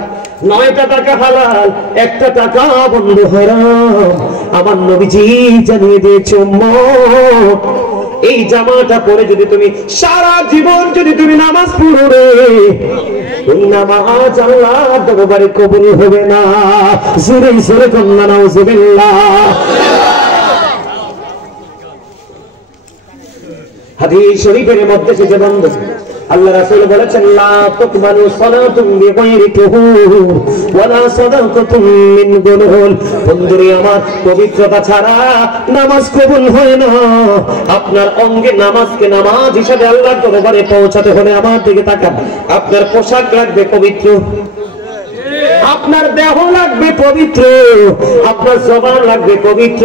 9টা টাকা হালাল, 1টা টাকা বন্ধু হারাম। আমার নবীজি জানিয়ে দিয়েছে, উম্মত এই জামাটা পরে যদি তুমি সারা জীবন যদি তুমি নামাজ পড়ো, ওই নামাজ আল্লাহর দরবারে কবুল হবে না। জোরে জোরে কন্যা নাউজুবিল্লাহ। হাদিস শরীফের মধ্যে এসেছে বন্ধু, আল্লাহ রাসূল বলেছেন লা তুকবালু সালাতুন বিগাইরি তুহুর ওয়ালা সাদাকাতুন মিন গুলুল। বন্ধুরে আমার, পবিত্রতা ছাড়া নামাজ কবুল হয় না। আপনার অঙ্গে নামাজকে নামাজ হিসেবে আল্লাহর দরবারে পৌঁছাতে হলে আমার দিকে তাকান। আপনার পোশাক লাগবে পবিত্র, আপনার দেহ লাগবে পবিত্র, আপনার জবান লাগবে পবিত্র,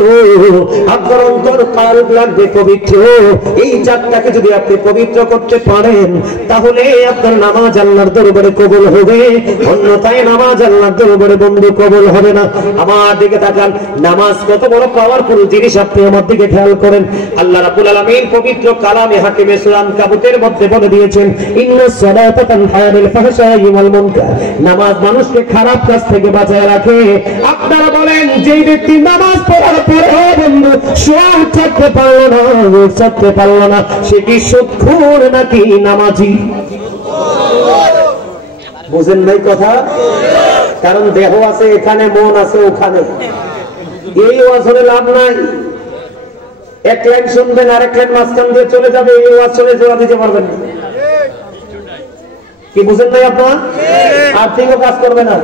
আপনার অন্তর কলব লাগবে পবিত্র। এই চারটাকে যদি আপনি পবিত্র করতে পারেন তাহলে আপনার নামাজ আল্লাহর দরবারে কবুল হবে, অন্যথায় নামাজ আল্লাহর দরবারে বন্ধু কবুল হবে না। আমার দিকে তাকান, নামাজ কত বড় পাওয়ারফুল জিনিস আপনি আমার দিকে খেয়াল করেন। আল্লাহ রাব্বুল আলামিন পবিত্র কালামে হাকিমে সূরা আনকাবুতের মধ্যে বলে দিয়েছেন ইন্নাস সালাতা তানহা আনিল ফাহশাই ওয়াল মুনকার। নামাজ মানুষকে খারাপ কাজ থেকে বাঁচায় রাখে। আপনারা বলেন, যে ব্যক্তি নামাজ পড়ার পরে বন্ধু সুদ ছাড়তে পারলো না, ছাড়তে পারলো না, সে কি সুদখোর নাকি নামাজি? বুঝেন নাই কথা? কারণ দেহ আছে এখানে, মন আছে ওখানে। এই ওয়াজ হলে লাভ নাই। এক লাইন শুনবেন, আরেক লাইন মাঝখান দিয়ে চলে যাবে, এই ওয়াজ শুনে জোড়া দিতে পারবেন না। কি বুঝেন নাই আপনার? আর্থিকও কাজ করবে না।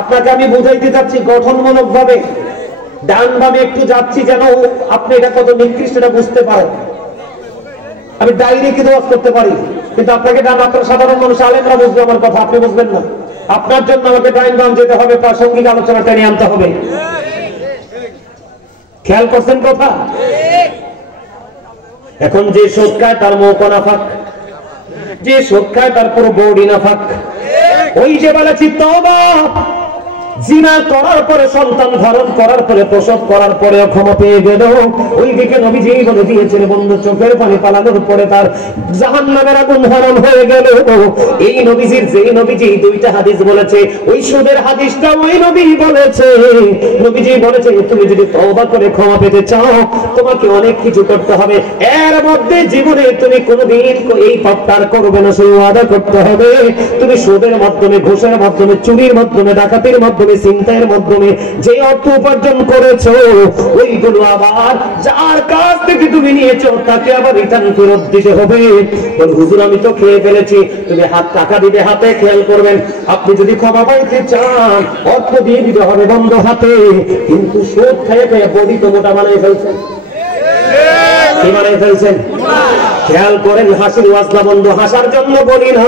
আপনাকে আমি বুঝাইতে যাচ্ছি গঠনমূলক ভাবে, ডান বামে একটু যাচ্ছি যেন আপনি এটা কত নিকৃষ্ট এটা বুঝতে পারেন। আমি ডাইরেক্ট ওয়াজ করতে পারি, কিন্তু আপনাকে ডান, আপনার সাধারণ মানুষ আলেমরা বুঝবে আমার কথা, আপনি বুঝবেন না। আপনার জন্য আমাকে ডাইন বাম যেতে হবে, প্রাসঙ্গিক আলোচনা টেনে আনতে হবে। খেয়াল করছেন কথা? এখন যে সুদ খায় তার মৌকা নাফাক, যে সুদ খায় তার পুরো বডি নাফাক। ওই যে বলেছি তওবা, জিনা করার পরে, সন্তান ধারণ করার পরে, প্রসব করার পরে ক্ষমা পেয়ে গেল, ওইদিকে নবীজি বলে দিয়েছেন বন্ধু চোখের পানি পালানোর পরে তার জাহান্নামের আগুন হারাম হয়ে গেল। এই নবীজির, যেই নবীজি দুইটা হাদিস বলেছে, ওই সুদের হাদিসটা ওই নবী বলেছে। নবীজি বলেছে তুমি যদি তওবা করে ক্ষমা পেতে চাও তোমাকে অনেক কিছু করতে হবে, এর মধ্যে জীবনে তুমি কোনোদিন এই পাপটা আর করবে না, সেই ওয়াদা করতে হবে। তুমি সুদের মাধ্যমে, ঘুষের মাধ্যমে, চুরির মাধ্যমে, ডাকাতির মাধ্যমে, চিন্তার মাধ্যমে যে অর্থ উপার্জন করেছো, ওইগুলো আবার যার কাছ থেকে তুমি নিয়েছো তাকে আবার রিটার্ন ফেরত দিতে হবে। হুজুর আমি তো খেয়ে ফেলেছি, তুমি হাত টাকা দিবে, হাতে খেয়াল করবেন। আপনি যদি ক্ষমা পাইতে চান অর্থ দিয়ে দিতে হবে বন্ধ হাতে, কিন্তু সুদ খেয়ে খেয়ে বডি তো মোটা বানিয়ে ফেলছেন। কি বানিয়ে ফেলছেন? খেয়াল করেন, হাসির ওয়াজনা বন্ধু, হাসার জন্য বলি না,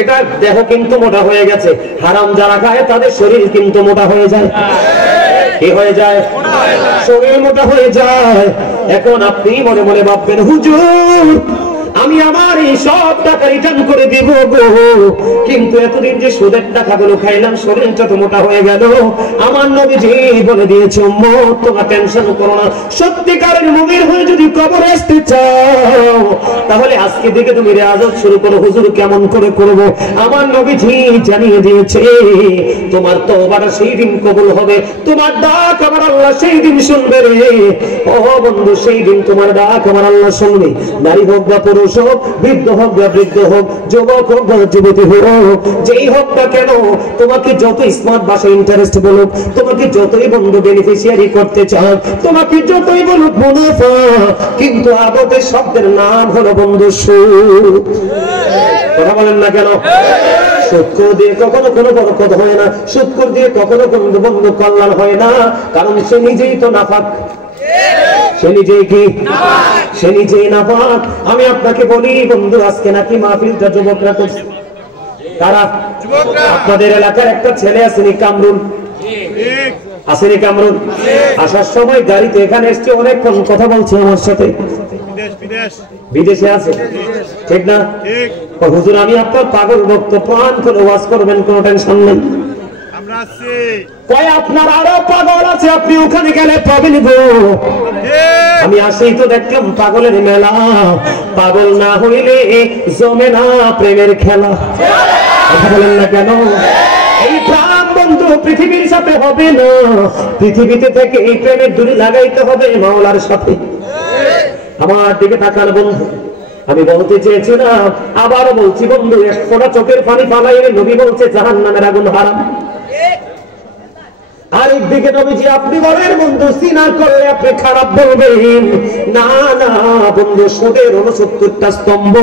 এটা দেহ কিন্তু মোটা হয়ে গেছে। হারাম যারা খায় তাদের শরীর কিন্তু মোটা হয়ে যায়। কি হয়ে যায়? শরীর মোটা হয়ে যায়। এখন আপনি মনে মনে ভাববেন হুজুর আমি আমার এই সব টাকা রিটার্ন করে দিব গো, কিন্তু এতদিন যে সুদের টাকাগুলো খাইলাম শরীরটা তো মোটা হয়ে গেল। আমার নবীজি বলে দিয়েছে উম্মত তোমরা টেনশন করো না, সত্যিকারের মুমিন হয়ে যদি কবরে আসতে চাও তাহলে আজকে থেকে তুমি রিয়াজত শুরু করো। হুজুর কেমন করে করব? আমার নবীজি জানিয়ে দিয়েছে তোমার তওবাটা সেই দিন কবুল হবে, তোমার ডাক আমার আল্লাহ সেই দিন শুনবে রে। ও বন্ধু, সেই দিন তোমার ডাক আমার আল্লাহ শুনবে। নারী হোক বা পুরুষ হোক, বৃদ্ধ হোক বা বৃদ্ধ হোক, যুবক হোক বা যুবতী হোক, যেই হোক না কেন, তোমাকে যত স্মার্ট ভাষায় ইন্টারেস্ট বলুক, তোমাকে যতই বন্ধু বেনিফিশিয়ারি করতে চান, তোমাকে যতই বলুক মুনাফা, কিন্তু আদতে শব্দের নাম হলো বন্ধু সুদ। কথা বলেন না কেন? সুদখোর দিয়ে কখনো কোনো বরকত হয় না, সুদখোর দিয়ে কখনো কোনো বন্ধু কল্যাণ হয় না, কারণ সে নিজেই তো নাফাক। সে নিজেই কি? সে নিজেই নাফাক। আমি আপনাকে বলি বন্ধু, আজকে নাকি মাহফিলটা যুবকরা করছে। কারা? আপনাদের এলাকার একটা ছেলে আসেনি কামরুল, আসেনি কামরুল? আসার সময় গাড়িতে এখানে এসছে, অনেকক্ষণ কথা বলছে আমার সাথে। বিদেশে আছে, ঠিক না? হুজুর আমি আপনার পাগল ভক্ত, প্রাণ করে ওয়াজ করবেন, কোনো টেনশন নেই। কয় আপনার আরো পাগল আছে, আপনি ওখানে গেলে পাবেন গো। আমি আসেই তো দেখলাম পাগলের মেলা, পাগল না হইলে জমে না প্রেমের খেলা। কথা বলেন না কেন? এই প্রাণ বন্ধু পৃথিবীর সাথে হবে না, পৃথিবীতে থেকে এই প্রেমের দূরে লাগাইতে হবে মাওলার সাথে। আমার দিকে তাকান বন্ধু, আমি বলতে চেয়েছিলাম, আবারও বলছি বন্ধু, এক ফোঁটা চোখের পানি ফালাইলে নবী বলছে জাহান্নামের আগুন হারাম। আরেকদিকে নবীজি আপনি বলেন বন্ধু সিনা করলে আপনি খারাপ বলবেন, না না বন্ধু সুদের 69টা স্তম্ভ,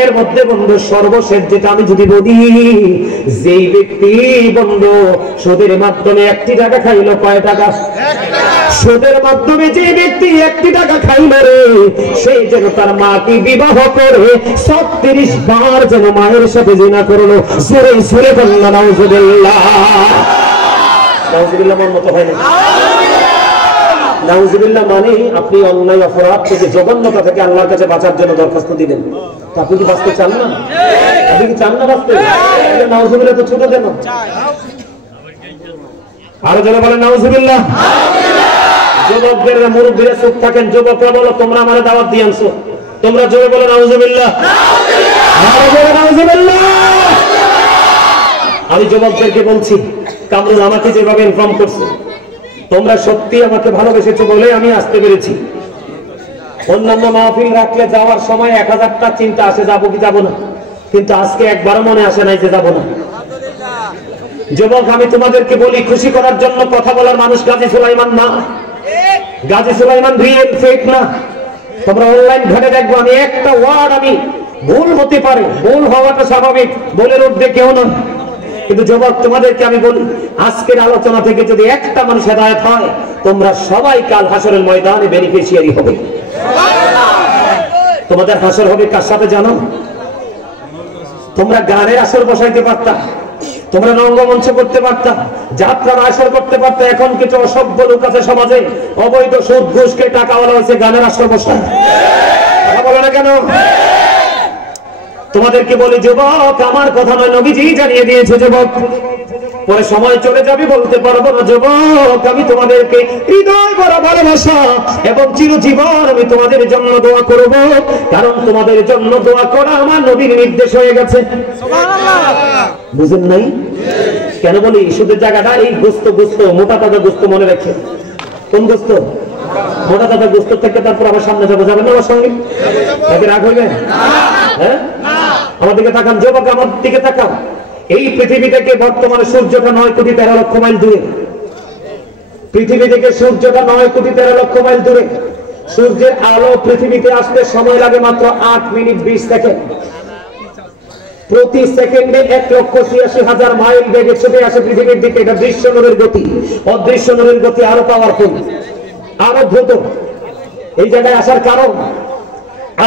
এর মধ্যে বন্ধু সর্বশেষ যেটা আমি যদি বলি, যেই ব্যক্তি বন্ধু সুদের মাধ্যমে 1 টাকা খাইলো, কয় টাকা? সুদের মাধ্যমে যে ব্যক্তি 1 টাকা খাইল রে, সেই যেন তার মাকে বিবাহ করে 36 বার যেন মায়ের সাথে জিনা করলো। সুরে সুরে বলল নাউজুবিল্লাহ। নাউজুবিল্লাহ মন মতো হয় না। নাউজুবিল্লাহ মানে আপনি অন্যায় অপরাধ থেকে, জঘন্যতা থেকে আল্লাহর কাছে বাঁচার জন্য দরখাস্ত দিলেন। তো আপনি কি বাঁচতে চান না? আপনি কি চান না বাঁচতে? নাউজুবিল্লাহ তো ছোট কেন? আরো যারা বলেন নাউজুবিল্লাহ। যুবকদের মুরব্বীরা চুপ থাকেন, যুবকরা বলো তোমরা আমারে দাওয়াত দিয়ে আনছো, তোমরা জোরে বলো নাউজুবিল্লাহ। আমি যুবকদেরকে বলছি, কামরুল আমাকে যেভাবে ইনফর্ম করছে, তোমরা সত্যি আমাকে ভালোবেসেছো বলে আমি আসতে পেরেছি। অন্যান্য মাহফিল রাখলে যাওয়ার সময় 1000টা চিন্তা আসে, যাবো কি যাবো না, কিন্তু আজকে একবারও মনে আসে নাই যে যাবো না। যুবক আমি তোমাদেরকে বলি, খুশি করার জন্য কথা বলার মানুষ গাজী সুলাইমান না, গাজী সুলাইমান রিয়েল ফেক না। তোমরা অনলাইন ঘাটে দেখবো, আমি একটা ওয়ার্ড আমি ভুল হতে পারে, ভুল হওয়াটা স্বাভাবিক, বলের ঊর্ধ্বে কেউ নয়। কিন্তু যুবক তোমাদেরকে আমি বলি, আজকের আলোচনা থেকে যদি একটা মানুষ হেদায়েত হয়, তোমরা সবাই কাল হাসরের ময়দানে বেনিফিশিয়ারি হবে। তোমাদের হাসর হবে কার সাথে জানো? তোমরা গানের আসর বসাইতে পারতা, তোমরা রঙ্গমঞ্চ করতে পারতা, যাত্রার আসর করতে পারতা। এখন কিছু অসভ্য লোক আছে সমাজে, অবৈধ সুদ ঘুষকে টাকাওয়ালা হয়েছে, গানের আসর বসায়। কথা বলে না কেন? তোমাদেরকে বলি যুবক, আমার কথা নয়, নবীজি জানিয়ে দিয়েছে যুবক, পরে সময় চলে যাবে বলতে পারবো না। যুবক আমি তোমাদেরকে হৃদয় ভরা ভালোবাসা এবং চিরজীবন আমি তোমাদের জন্য দোয়া করব, কারণ তোমাদের জন্য দোয়া করা আমার নবীর নির্দেশ হয়ে গেছে। বুঝেন নাই? কেন বলি? শুধু জায়গাটা এই গোস্ত গোস্ত মোটা তাজা গোস্ত মনে রাখে। কোন গোস্ত? মোটা তাজা গোস্ত থেকে তারপর আমার সামনে যাবো, যাবেন না আমার সঙ্গে? তাকে রাগ হইবে? হ্যাঁ, আমার দিকে তাকান যুবক, আমার দিকে তাকান। এই পৃথিবী থেকে বর্তমানে সূর্যটা 9,13,00,000 মাইল দূরে। পৃথিবী থেকে সূর্যটা 9,13,00,000 মাইল দূরে। সূর্যের আলো পৃথিবীতে আসতে সময় লাগে মাত্র 8 মিনিট 20 সেকেন্ড। প্রতি সেকেন্ডে 1,86,000 মাইল বেগে ছুটে আসে পৃথিবীর দিকে। এটা দৃশ্য নূরের গতি। অদৃশ্য নূরের গতি আরো পাওয়ারফুল, আরো দ্রুত। এই জায়গায় আসার কারণ,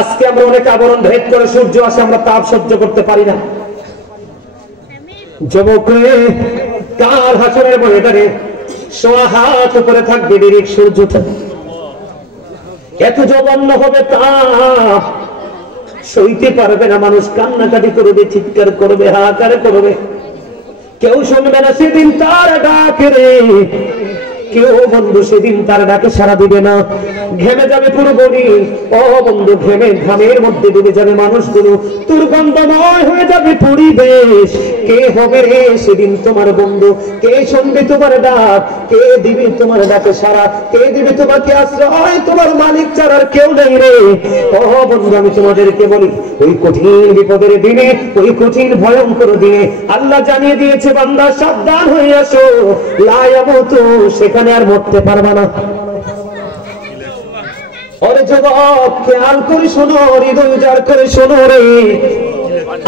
আজকে আমরা অনেক আবরণ ভেদ করে সূর্য আসে, আমরা তাপ সহ্য করতে পারি না। যুবক কাল হাসরের ময়দানে 100 হাত উপরে থাকবে ডিরেক্ট সূর্যটা। এত জঘন্য হবে তাপ, সইতে পারবে না মানুষ, কান্নাকাটি করবে, চিৎকার করবে, হাহাকার করবে, কেউ শুনবে না। সেদিন তার ডাকে রে, কেউ বন্ধু সেদিন তার ডাকে সাড়া দিবে না। ঘেমে যাবে পুরো বডি। ও বন্ধু, ঘেমে ঘামের মধ্যে ডুবে যাবে মানুষগুলো, দুর্গন্ধময় হয়ে যাবে পরিবেশ। কে হবে রে সেদিন তোমার বন্ধু? কে শুনবে তোমার ডাক? কে দিবে তোমার ডাকে সাড়া? কে দিবে তোমাকে আশ্রয়? তোমার মালিক ছাড়া আর কেউ নেই রে। ও বন্ধু, আমি তোমাদেরকে বলি, ওই কঠিন বিপদের দিনে, ওই কঠিন ভয়ঙ্কর দিনে আল্লাহ জানিয়ে দিয়েছে, বান্দা সাবধান হয়ে আসো, লা ইয়ামুতু, সেখানে আর মরতে পারবে না। ওরে যুবক, খেয়াল করে শোনো, হৃদয় উজাড় করে শোনো রে।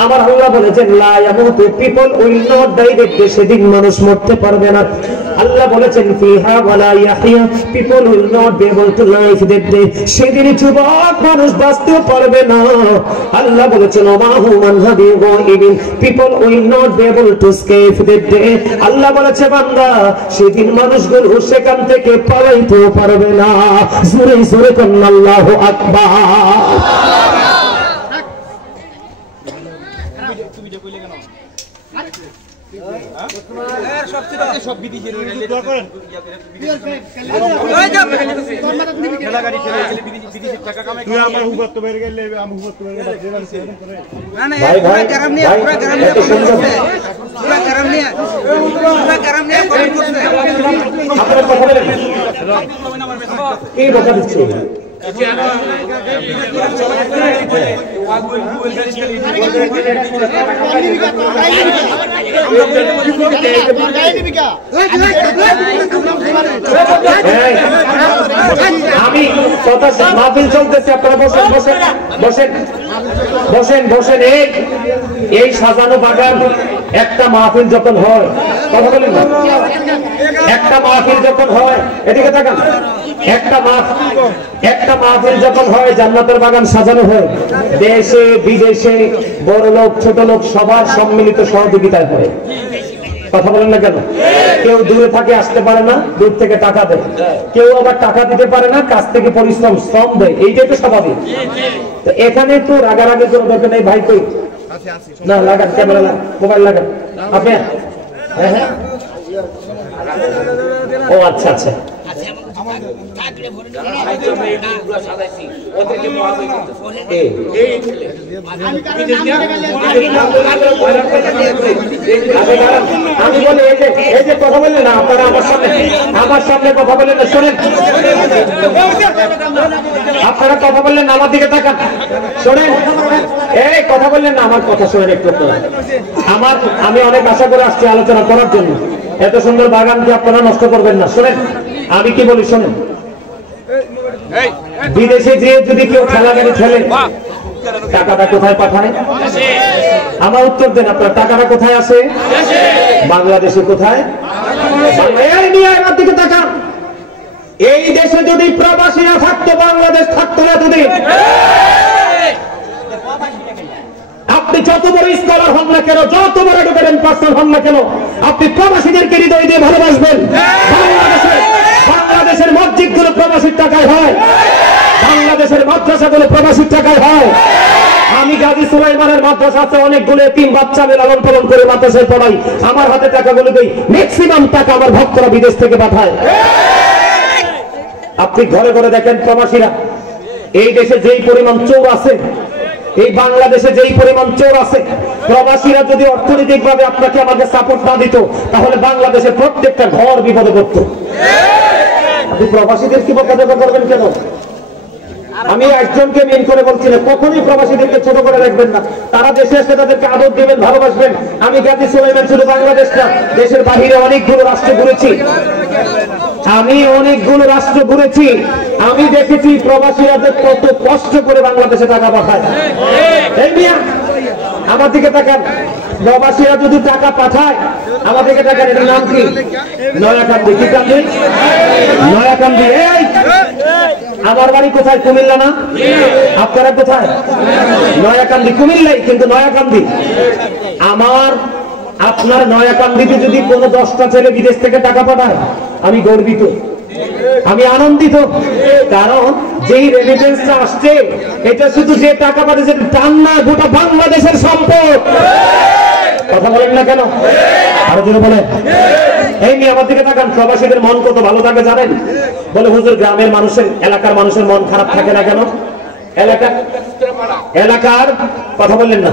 আমার আল্লাহ বলেছেন লা ইয়ামুতু, people will not die that day, সেদিন মানুষ মরতে পারবে না। আল্লাহ বলেছেন ফিহা ওয়ালা ইয়াহইয়া, people will not be able to live that day, সেদিন যুবক মানুষ বাঁচতে পারবে না। আল্লাহ বলেছেন ওমাহু মানহাবি গায়িবিন, people will not be able to escape that day. Allah বলেছে বান্দা, সেদিন মানুষগুলো সেখান থেকে পালাইতে পারবে না। জোরে জোরে কোন আল্লাহু আকবার। আমি কথা মাহফিল চলতেছে, আপনারা বসেন বসেন বসেন বসেন বসেন। এই সাজানো বাগান একটা মাহফিল যখন হয়, কথা বলেন না, একটা মাহফিল যখন হয়, এদিকে তাকান, একটা মাহফিল যখন হয়, জান্নাতের বাগান সাজানো হয়, দেশে বিদেশে বড় লোক ছোট লোক সবার সম্মিলিত সহযোগিতায় হয়। কথা বলেন না কেন? কেউ দূরে থাকে আসতে পারে না, দূর থেকে টাকা দেয়, কেউ আবার টাকা দিতে পারে না, কাছ থেকে পরিশ্রম শ্রম দেয়, এইটাই তো স্বাভাবিক। তো এখানে তো রাগারাগি কোনো দরকার নেই। ভাই কই না, লাগান ক্যামেরা, মোবাইল লাগান আপনি। হ্যাঁ হ্যাঁ, ও আচ্ছা আচ্ছা। আমি বলি এই যে কথা বললেন না আপনারা আমার সামনে কথা বললেন না, শোনেন, আপনারা কথা বললেন না, আমার দিকে তাকান, শোনেন, এই কথা বললেন না, আমার কথা শোনেন একটু। আমি অনেক আশা করে আসছি আলোচনা করার জন্য, এত সুন্দর বাগানকে আপনারা নষ্ট করবেন না। শোনেন আমি কি বলি, শোনেন, বিদেশে যে যদি কেউ খেলা গাড়ি খেলে টাকাটা কোথায় পাঠায়? আমার উত্তর দেন, আপনার টাকাটা কোথায় আসে? বাংলাদেশে। কোথায়? আমার দিকে তাকান। এই দেশে যদি প্রবাসীরা থাকতো, বাংলাদেশ থাকতো না। যদি আপনি যত বড় স্কলার হন না কেন, যত বড় এডুকেটেড পার্সন হন না কেন, আপনি প্রবাসীদেরকে হৃদয় দিয়ে ভালোবাসবেন। বাংলাদেশের মসজিদগুলো প্রবাসীর টাকায় হয়, বাংলাদেশের মাদ্রাসাগুলো প্রবাসীর টাকায় হয়। আমি গাজী সুলাইমানের মাদ্রাসা আছে অনেকগুলো, 3 বাচ্চা আমি লালন পালন করে মাদ্রাসায় পড়াই, আমার হাতে টাকাগুলো দেই, ম্যাক্সিমাম টাকা আমার ভক্তরা বিদেশ থেকে পাঠায়। আপনি ঘরে ঘরে দেখেন প্রবাসীরা, এই দেশে যেই পরিমাণ চোর আছে, এই বাংলাদেশে যেই পরিমাণ চোর আছে, প্রবাসীরা যদি অর্থনৈতিক ভাবে আপনাকে আমাকে সাপোর্ট না দিত, তাহলে বাংলাদেশের প্রত্যেকটা ঘর বিপদে পড়তো। আপনি প্রবাসীদের কি বকাঝকা করবেন কেন? আমি একজনকে মেন করে বলছি না, কখনোই প্রবাসীদেরকে ছোট করে রাখবেন না। তারা দেশে এসে তাদেরকে আদর দিবেন, ভালোবাসবেন। আমি গাজী সুলাইমান শুধু বাংলাদেশ না, দেশের বাহিরে অনেকগুলো রাষ্ট্র ঘুরেছি, আমি দেখেছি প্রবাসীরা কত কষ্ট করে বাংলাদেশে টাকা পাঠায়। এই মিয়া আমার দিকে তাকান, প্রবাসীরা যদি টাকা পাঠায় আমার দিকে তাকান, এটার নাম কি? নয়াকান্দি। কি কান্দি? নয়াকান্দি। এই আমার বাড়ি কোথায়? কুমিল্লা না? আপনারা কোথায়? নয়াকান্দি। কুমিল্লাই, কিন্তু নয়াকান্দি। আপনার নয়াকান্দিতে যদি কোনো 10টা ছেলে বিদেশ থেকে টাকা পাঠায়, আমি গর্বিত, আমি আনন্দিত। কারণ যেই রেমিটেন্সটা আসছে, এটা শুধু যে টাকা পাঠিয়েছে তার না, গোটা বাংলাদেশের সম্পদ। কথা বলেন না কেন? আরো জোরে বলেন। এই নিয়ে আমার দিকে তাকান, প্রবাসীদের মন কত ভালো থাকে জানেন? বলে হুজুর, গ্রামের মানুষের, এলাকার মানুষের মন খারাপ থাকে না কেন? এলাকার কথা বললেন না,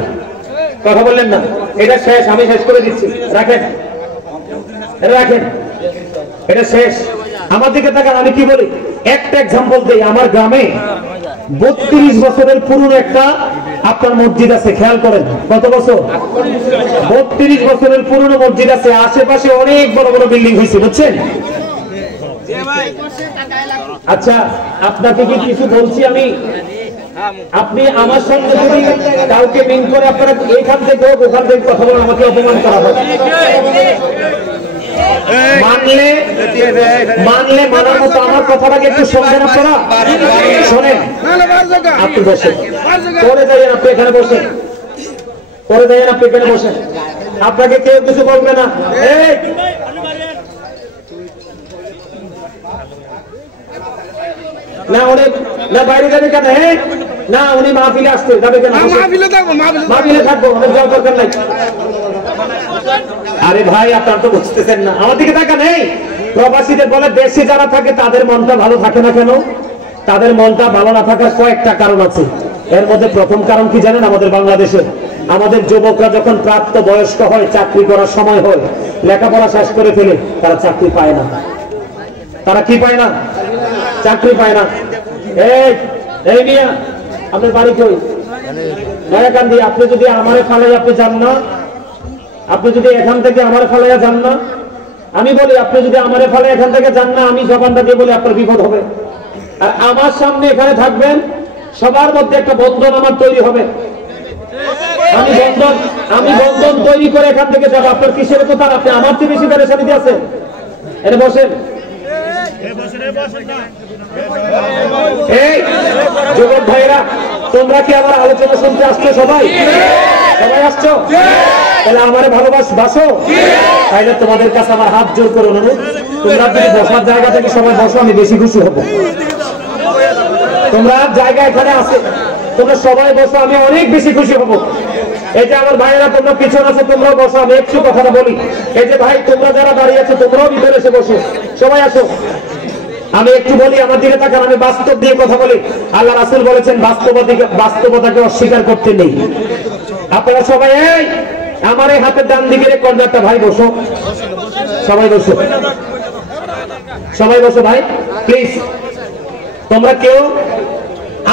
কথা বললেন না, এটা শেষ, আমি শেষ করে দিচ্ছি, রাখেন রাখেন, এটা শেষ। আমার দিকে তাকান, আমি কি বলি, একটা এক্সাম্পল দেই। আমার গ্রামে 32 বছরের পুরনো একটা আপনার মসজিদ আছে, খেয়াল করেন। কত বছর? 32 বছরের পুরনো মসজিদ আছে, আশেপাশে অনেক বড় বড় বিল্ডিং হয়েছে, বুঝছেন? আচ্ছা, আপনাকে কি কিছু বলছি আমি? আপনি আমার সঙ্গে যদি কাউকে মিন করে আপনারা এইখান থেকে হোক ওখান থেকে কথা বলেন, আমাকে অপমান করা হবে। মানলে মানার মতো আমার কথাটাকে একটু শুনবেন আপনারা, শোনেন। আপনি বসেন, পরে যাইয়েন, আপনি এখানে বসেন, পরে যাইয়েন, আপনি এখানে বসেন, আপনাকে কেউ কিছু বলবে না। না উনি না বাইরে যাবে কেন? না উনি মাহফিলে আসতে যাবে কেন? মাহফিলে থাকবো, অনেক যাওয়ার দরকার নাই। আরে ভাই, আপনার তো বুঝতেছেন না। আমার দিকে তাকান। এই প্রবাসীদের বলে দেশে যারা থাকে তাদের মনটা ভালো থাকে না কেন? তাদের মনটা ভালো না থাকার কয়েকটা কারণ আছে। এর মধ্যে প্রথম কারণ কি জানেন? আমাদের বাংলাদেশে আমাদের যুবকরা যখন প্রাপ্ত বয়স্ক হয়, চাকরি করার সময় হয়, লেখাপড়া শেষ করে ফেলে, তারা চাকরি পায় না। তারা কি পায় না? চাকরি পায় না। এই মিয়া আপনার বাড়ি কই? নয়াকান্দি। আপনি যদি আমারে ফালাই আপনি যান না, আপনি যদি এখান থেকে আমারে ফালাইয়া যান না, আমি বলি আপনি যদি আমারে ফালাই এখান থেকে যান না, আমি জবানটা দিয়ে বলি আপনার বিপদ হবে। আর আমার সামনে এখানে থাকবেন, সবার মধ্যে একটা বন্ধন আমার তৈরি হবে। আমি বন্ধন তৈরি করে এখান থেকে যাবো। আপনার কিসের কথা? আপনি আমার চেয়ে বেশি পেরেশানিতে আছেন। এনে বসেন। এই যুবক ভাইরা, তোমরা কি আমার আলোচনা শুনতে আসছো? সবাই আসছো? তাহলে আমারে ভালোবাসো? তাইলে তোমাদের কাছে আমার হাত জোর করে অনুরোধ, তোমরা যদি বসার জায়গা থেকে সবাই বসো, আমি বেশি খুশি হবো। তোমরা জায়গা এখানে আছে, তোমরা সবাই বসো, আমি অনেক বেশি খুশি হবো। এই যে আমার ভাইয়েরা তোমরা পিছনে আছো, তোমরাও বসো, আমি একটু কথাটা বলি। এই যে ভাই তোমরা যারা দাঁড়িয়ে আছো, তোমরাও ভিতরে এসে বসো, সবাই আসো। আমি একটু বলি, আমার দিকে তাকান, আমি বাস্তব দিয়ে কথা বলি। আল্লাহ রাসূল বলেছেন বাস্তবতাকে অস্বীকার করতে নেই। আপনারা সবাই এই আমার এই হাতের ডান দিকের কর্নারটা ভাই বসো, সবাই বসো, সবাই বসো ভাই প্লিজ। তোমরা কেউ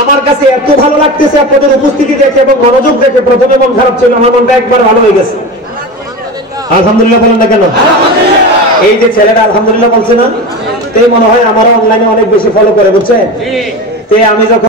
আমার কাছে এত ভালো লাগতেছে আপনাদের উপস্থিতি দেখে এবং মনোযোগ দেখে। প্রথমে মন খারাপ ছিল, আমার মনটা একবার ভালো হয়ে গেছে। আলহামদুলিল্লাহ বলেন না কেন? এই যে ছেলেটা আলহামদুলিল্লাহ বলছে না, তাই মনে হয় আমারও অনলাইনে অনেক বেশি ফলো করে, বুঝছেন? আমি যখন